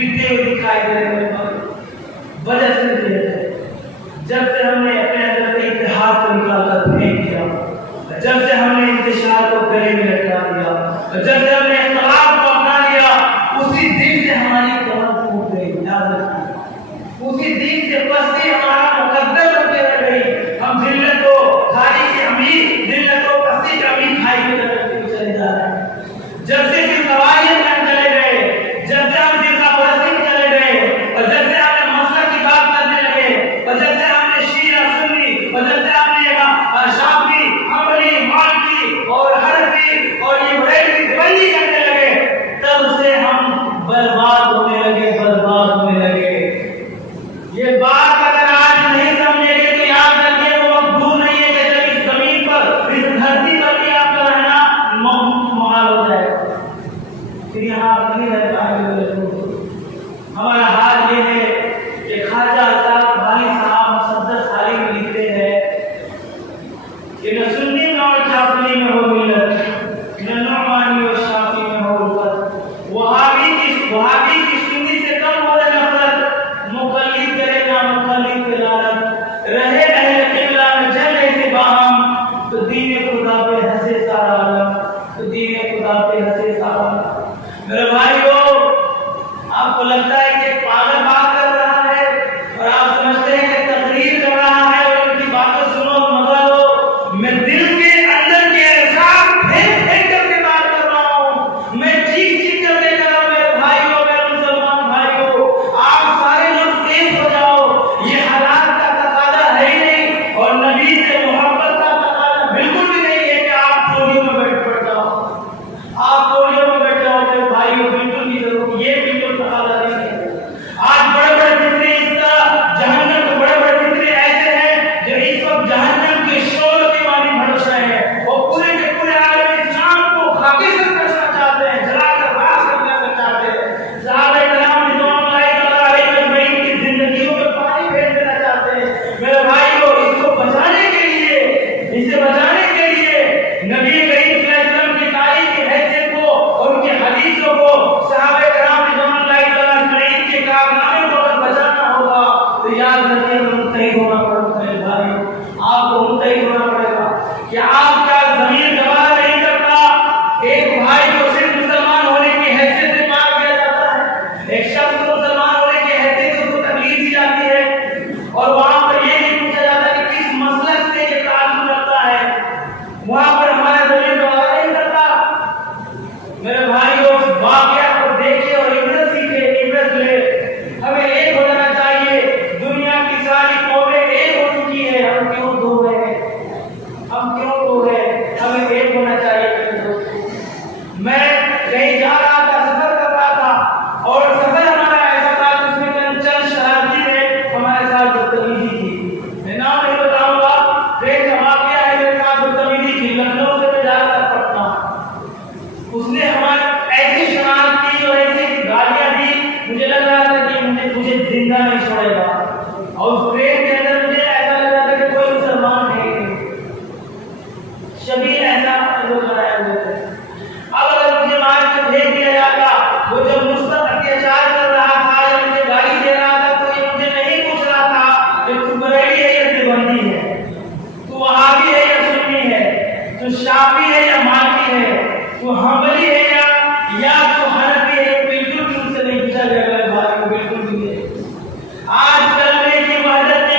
گرتے ہوئے دکھائی دے رہے ہیں، وجہ سے یہ ہے جب سے ہم نے اپنے اندر سے اتحاد کو نکال کر پھینک دیا، جب سے ہم نے انتشار کو گلے میں لٹکا دیا، جب سے ہم نے اختلاف کو اپنا لیا، اسی دن سے ہماری قوت ٹوٹ گئی۔ یاد رکھیں، اسی دن سے پستی ہمارا مقدر ہوتے رہ گئی۔ ہم ذلت و خالی کی امید، ذلت و پستی کی امید کھائی کے طرف چلے جا رہے ہیں۔ جب سے پھر قواعد میں چلے گئے، جب سے ہم فرقہ پرستی میں چلے گئے، اور جب سے ہم نے مسلک کی بات کرنے لگے، اور جب سے ہم نے شیعہ سنی، اور جب سے ہم نے شافعی، حنبلی، مالکی اور حنفی اور یہ بریلوی بندی کرنے لگے، تب سے ہم برباد ہونے لگے، برباد ہونے لگے۔ یہ بات اگر آج نہیں سمجھے گے تو یاد رکھیے وہ وقت دور نہیں ہے کہ جب اس زمین پر، اس دھرتی پر بھی آپ کا رہنا محال ہو جائے گا، پھر یہاں آپ نہیں رہ پائیں گے۔ ہمارا حال یہ ہے کہ خواجہ الطاف بھائی صاحب مصدر خالی میں لکھتے ہیں کہ نہ سنی میں اور شافعی میں ہو ملت، نہ نعمانی اور شافعی میں ہو الفت، وہابی کی سنی سے کم ہو رہے نفرت، مقلد کرے نہ مقلد پہ لعنت، رہے اہل قبلہ میں جل ایسے باہم، تو دین خدا پہ ہنسے سارا عالم، تو دین خدا پہ ہنسے سارا عالم۔ میرے بھائیو، آپ کو لگتا ہے کہ پاگل بات کر رہا ہے اور آپ سمجھتے ہیں کہ تقریر کر رہا ہے اور ان کی باتیں سنو اور مزہ لو، میں دل کے اندر کے احساس پھینک پھینک کر کے بات کر رہا ہوں، میں چیخ چیخ کر کے کر رہا ہوں۔ میرے بھائیو، میرے مسلمان بھائیو، آپ سارے لوگ ایک ہو جاؤ، یہ حالات کا تقاضا ہے ہی نہیں، اور نبی سے محبت کا تقاضا بالکل بھی نہیں ہے کہ آپ ٹولیوں میں بیٹھ جاؤ، آپ ٹولیوں میں بیٹھ جاؤ۔ میرے بھائیو، بالکل بھی ضرور، یہ بالکل تقاضا نہیں ہے۔ آج بڑے بڑے فتنے اس طرح جہنم کے بڑے بڑے فتنے ایسے ہیں جو اس وقت جہنم کے شور کے معنی بھڑس رہے ہیں، اور پورے کے پورے عالم اسلام کو خاکستر کرنا چاہتے ہیں، جلا کر راکھ کرنا چاہتے ہیں۔ صحابہ کرام رضوان اللہ تعالی اجمعین کی زندگیوں میں پانی پھیر دینا چاہتے ہیں۔ میرے بھائیو، اس کو بچانے کے لیے، اسے بچانے کے لیے نبی کریم صلی اللہ علیہ وسلم کی تعلیم کی حیثیت کو اور ان کے حدیثوں کو، صحابہ کرام رضوان اللہ تعالی اجمعین کے کارنامے کو اگر بچانا ہوگا تو یاد رکھیے متحد ہونا پڑے گا۔ میرے بھائی، آپ کو متحد ہونا پڑے گا کہ آپ کا ضمیر گوارا نہیں کرتا ایک بھائی کو صرف مسلمان ہونے کی حیثیت سے مار دیا جاتا ہے، ایک شخص کو مسلمان ہونے کی حیثیت سے اس کو تکلیف دی جاتی ہے، اور وہاں پر یہ نہیں پوچھا جاتا کہ کس مسلک سے یہ تعلق رکھتا ہے، وہاں پر ہمارا ضمیر گوارا نہیں کرتا۔ میرے بھائیو، واقعہ کو دیکھیں اور عبرت سیکھیں، عبرت لے۔ ہمیں ایک ہو جانا چاہیے، دنیا کی ساری قومیں ایک ہو چکی ہے، ہم کیوں دو ہیں؟ ہم کیوں دو ہیں؟ ہمیں ایک ہونا چاہیے۔ میں کہیں جا رہا تھا، سفر کر رہا تھا، اور سفر ہمارا ایسا تھا کہ اس میں چند شرابی نے ہمارے ساتھ بدتمیزی کی۔ میں نام نہیں بتاؤں گا، ٹرین کا واقعہ ہے، میرے ساتھ بدتمیزی کی۔ لکھنؤ سے میں جا رہا تھا پٹنہ، اس نے ہمارے ایسی شناخت کی اور ایسی گالیاں دی، مجھے لگ رہا تھا کہ مجھے زندہ نہیں چھوڑے گا، اور اس ٹرین کے اندر مجھے ایسا لگ رہا تھا کہ کوئی مسلمان ہے نہیں، شبیہ ایسا لوگ بنائے ہوئے تھے۔ اب اگر مجھے مار کے بھیج دیا جاتا، وہ جب مجھ پر اتیاچار کر رہا تھا یا مجھے گالی دے رہا تھا، تو یہ مجھے نہیں پوچھ رہا تھا کہ تو بریلی ہے یا دیوبندی ہے، تو وہابی ہے یا سنی ہے، تو شافعی ہے یا مالکی ہے، تو حنبلی ہے یا تو حنفی ہے، بالکل بھی ان سے نہیں پوچھا جائے گا۔ بھائی، بالکل بھی نہیں۔ آج کلمے کی وحدت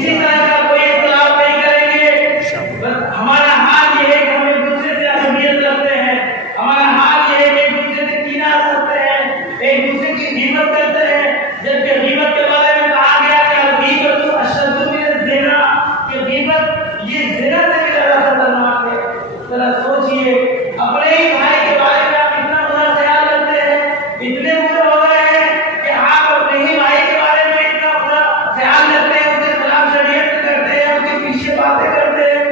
کسی طرح کا کوئی اختلاف نہیں کریں گے. ہمارا حال یہ ہے کہ ہم ایک دوسرے سے اہمیت رکھتے ہیں. ہمارا حال یہ ہے کہ ایک دوسرے سے کینہ رکھتے ہیں, ایک دوسرے کی غیبت کرتے ہیں. جبکہ غیبت کے بارے میں کہا گیا کہ الغیبۃ اشد من الزنا, کہ غیبت یہ زنا سے بھی زیادہ خطرناک ہے. ذرا سوچئے, اپنے ہی بھائی کے بارے میں آپ اتنا برا خیال رکھتے ہیں, اتنے برے ہو گئے ہیں کہ آپ اپنے ہی بھائی کے بارے میں اتنا برا خیال رکھتے ہیں, اس کے خلاف شریعت کرتے ہیں, اس کے پیچھے باتیں کرتے ہیں.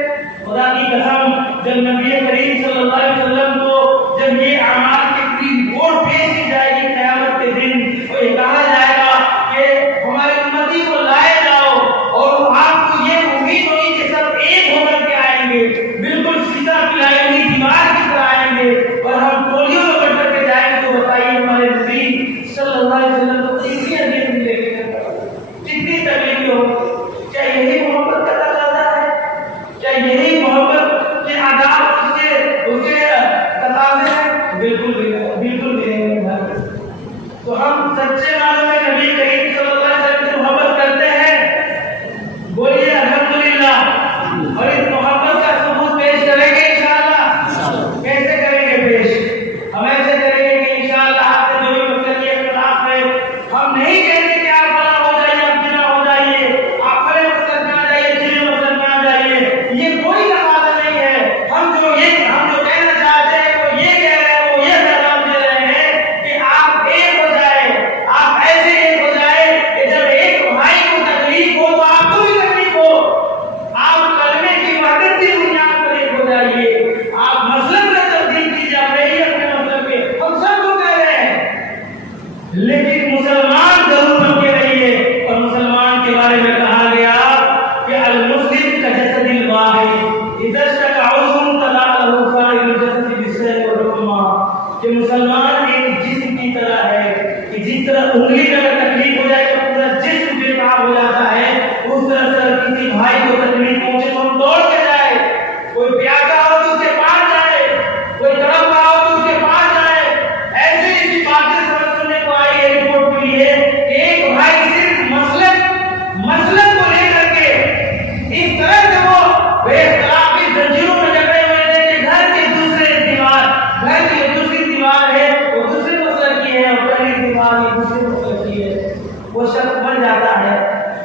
خدا کی قسم, جب نبی کریم صلی اللہ علیہ وسلم کو جب یہ اعمال کی پوری رپورٹ پیش کی جائے گی قیامت کے دن, تو یہ کہا جائے گا کہ ہماری امتی کو لائے جاؤ, اور آپ کو یہ امید ہوگی کہ سب ایک ہو کر کے آئیں گے, بالکل سیدھا پلائیں گی دیوار کی طرح آئیں گے, اور ہم ٹولیوں میں بٹ کر کے جائیں گے. تو بتائیے ہمارے نبی صلی اللہ علیہ وسلم کو کتنی اذیت ملے گی, کتنی تکلیف ہوگی. کیا یہی محبت کا تقاضا ہے؟ کیا یہی محبت کے آداب اس کے تقاضے ہیں؟ بالکل بھی نہیں, بالکل بھی نہیں. تو ہم سچے معنوں میں نبی کریم صلی اللہ علیہ وسلم سے محبت کرتے ہیں, بولیے الحمدللہ. اور اس محبت کا ثبوت پیش کریں گے انشاءاللہ. کیسے کریں گے پیش؟ ہم ایسے کریں گے کہ انشاءاللہ آپ سے جو بھی مطلب یہ اختلاف ہے, ہم نہیں کہتے کہ آپ فلاں ہو جائیے, آپ جنا ہو جائیے, آپ فلاں مسلک میں آ جائیے, جن مسلک میں آ جائیے, یہ کوئی تقاضا نہیں ہے. ہم جو کہنا چاہتے ہیں وہ یہ کہہ رہے ہیں, وہ یہ پیغام دے رہے ہیں کہ آپ ایک ہو جائیں, آپ ایسے ایک ہو جائیں کہ جب ایک بھائی کو تکلیف ہو تو آپ کو بھی تکلیف ہو. آپ کلمے کی وحدت کی بنیاد پر ایک ہو جائیے, آپ مسلک میں تبدیل کیجیے, آپ رہیے اپنے مسلک پہ. ہم سب کو کہہ رہے ہیں, لیکن مسلمان ضرور بن کے رہیے. اور مسلمان کے بارے میں کہا گیا کہ المسلم کجسد الواحد اذا اشتكى عضو تداعى له سائر الجسد بالسهر والحمى, کہ مسلمان ایک جسم کی طرح ہے کہ جس طرح انگلی میں اگر تکلیف ہو جائے تو پورا جسم بے تاب ہو جاتا ہے, اس طرح سے کسی بھائی کو تکلیف پہنچے تو ہم دوڑ کے جائے. کوئی پیاسا ہو تو اس کے پاس جائے, کوئی تڑپ رہا ہو تو اس کے پاس جائے. ایسے اسی باتیں سمجھنے کو آئی ہے رپورٹ کے لیے, ایک بھائی صرف مسلک کو لے کر کے اس طرح سے وہ بے اختلافی زنجیروں میں جکڑے ہوئے ہیں کہ گھر کی دوسری دیوار ہے وہ دوسرے مسلک کی ہے, اور پہلی دیوار یہ دوسرے مسلک کی ہے. وہ شخص بن جاتا ہے,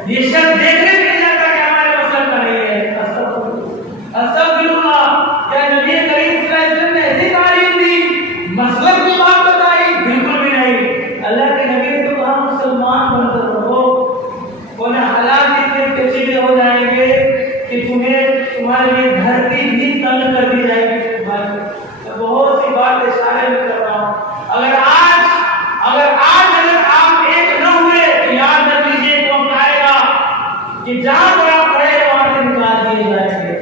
یہ شخص دیکھنے بھی نہیں جاتا کہ ہمارے مسلک کا نہیں ہے. استغفراللہ. کیا نبی کریم صلی اللہ علیہ وسلم نے ایسی تعلیم دی, مسلک کی بات بتائی؟ بالکل بھی نہیں. اللہ کے نبی نے تو کہا مسلمان بن کر رہو, ورنہ حالات اتنے پیچیدے ہو جائیں گے کہ تمہارے لیے دھرتی بھی تنگ کر دی جائے گی. بہت سی بات اشارے میں کر رہا ہوں. اگر آج آپ ایک نہ ہوئے تو یاد رکھ لیجیے کون آئے گا کہ جہاں پر آپ کھڑے ہیں وہاں سے نکال دیے جائیں گے.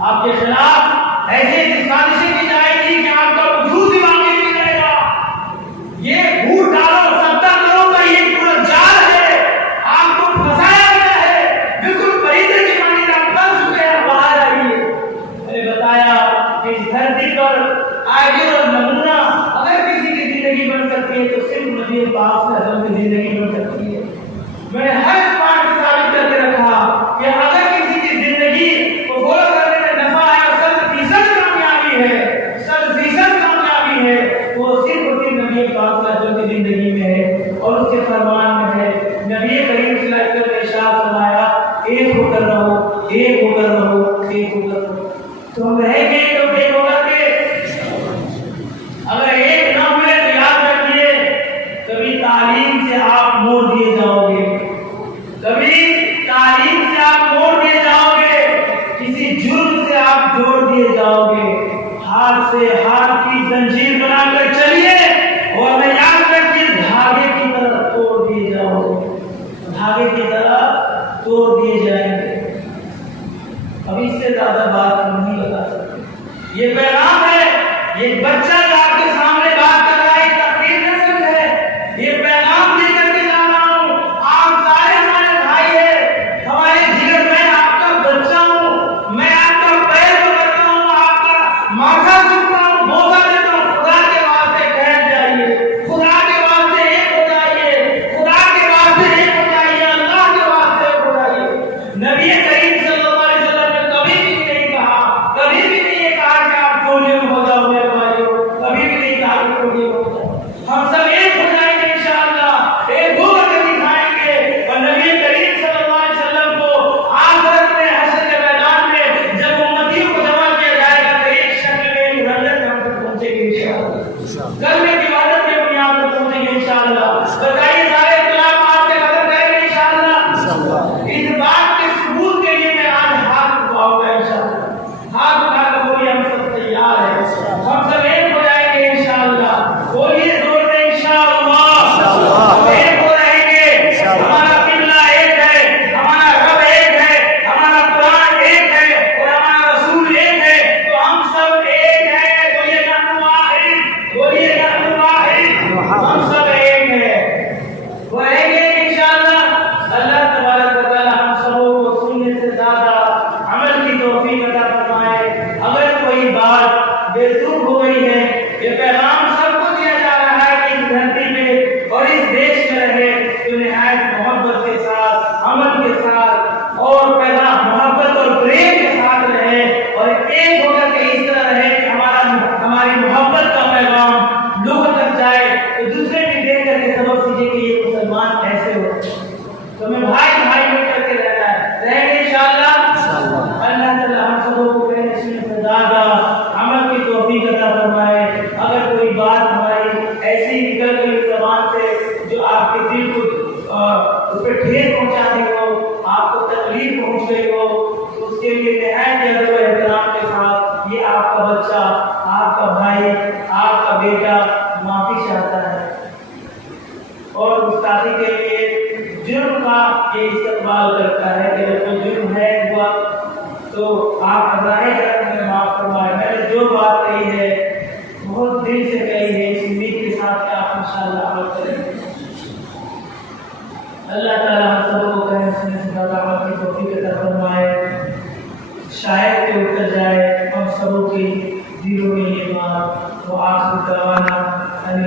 آپ کے خلاف ایسے سازشیں کی جائے گی کہ آپ کا وجود ہی باقی نہیں رہے گا. یہ بھوٹ ڈالو سبتا کرو کا یہ پورا جال ہے, آپ کو پھنسایا گیا ہے, بالکل پریندے کی مانند آپ پھنس چکے ہیں. باہر آئیے. میں نے بتایا کہ اس دھرتی پر آئیڈیل اور نمونہ اگر کسی کی زندگی بن سکتی ہے تو صرف نبی پاک صلی اللہ علیہ وسلم کی زندگی بن سکتی ہے. میں نے ہر بات ثابت کر کے رکھا کہ اگر کسی کی زندگی کو فالو کرنے میں نفع ہے اور 100% کامیابی ہے, 100% کامیابی ہے, تو وہ صرف اور صرف نبی پاک صلی اللہ علیہ وسلم کی زندگی میں ہے اور اس کے فرمان میں ہے. نبی کریم صلی اللہ علیہ وسلم نے ارشاد فرمایا, ایک ہو کر رہو, ایک ہو کر رہو, ایک ہو کر رہو. تو ہم رہیں گے تو ایک ہو کر کے. اگر ایک نہ ہوئے تو یاد رکھیے کبھی تعلیم سے آپ موڑ دیے جاؤ گے, کبھی تعلیم سے آپ موڑ دیے جاؤ گے, کسی جرم سے آپ جوڑ دیے جاؤ گے. ہاتھ سے ہاتھ کی زنجیر بنا کر چلیے, اور میں یاد رکھیے دھاگے کی طرح توڑ دیے جاؤ گے, دھاگے کی طرح توڑ دیے جائیں گے. اب اس سے زیادہ بات نہیں بتا سکتے. یہ پیغام ہے, یہ بچہ جو آپ کے سامنے بات کر رہا ہے تقریر نہ سمجھے, یہ پیغام دے کر کے جا رہا ہوں. آپ سارے ہمارے بھائی ہیں, ہمارے جگر, میں آپ کا بچہ ہوں, میں آپ کا پیر پکڑتا ہوں, آپ کا ماتھا چومتا ہوں, بوسہ دیتا ہوں. خدا کے واسطے ٹھہر جائیے, خدا کے واسطے ایک ہو جائیے, خدا کے واسطے ایک ہو جائیے, اللہ کے واسطے ایک ہو جائیے. نبی کوئی بات بے سوکھ ہو گئی ہے، یہ پیغام سب کو دیا جا رہا ہے کہ اس دھرتی پہ اور اس دیش میں رہے تو نہایت محبت کے ساتھ، امن کے ساتھ اور پیغام محبت اور پریم کے ساتھ رہے اور ایک ہو کر کے اس طرح رہے کہ ہماری محبت کا پیغام لوگوں تک جائے تو دوسرے بھی دیکھ کر کے سبق سیکھے کہ یہ مسلمان ایسے ہوتے ہیں۔ تو میں بھائی مل کر کے رہنا ہے، رہیں گے انشاءاللہ۔ اللہ تعالی ہم سب کو سے زیادہ عمل کی توفیق عطا فرمائے۔ اگر کوئی بات ہماری ایسی نکل گئی زبان سے جو آپ کے دل کو اس پہ ٹھیس پہنچاتی ہو، آپ کو تکلیف پہنچ گئی ہو، تو اس کے لیے نہایت ادب و احترام کے ساتھ یہ آپ کا بچہ، آپ کا بھائی، آپ کا بیٹا معافی چاہتا ہے اور گستاخی کے لیے جرم کا یہ استقبال کرتا ہے کہ اگر کوئی جرم ہے ہوا تو آپ براہ کرم میں معاف فرمائے۔ میں نے جو بات کہی ہے بہت دل سے کہی ہے، اس امید کے ساتھ کہ آپ انشاءاللہ عمل کریں گے۔ اللہ تعالیٰ ہم سب کو کہنے سننے سے زیادہ عمل کی توفیق عطا فرمائے، شاید کہ اتر جائے ہم سب کی دلوں میں یہ بات۔ وآخر دعوانا ان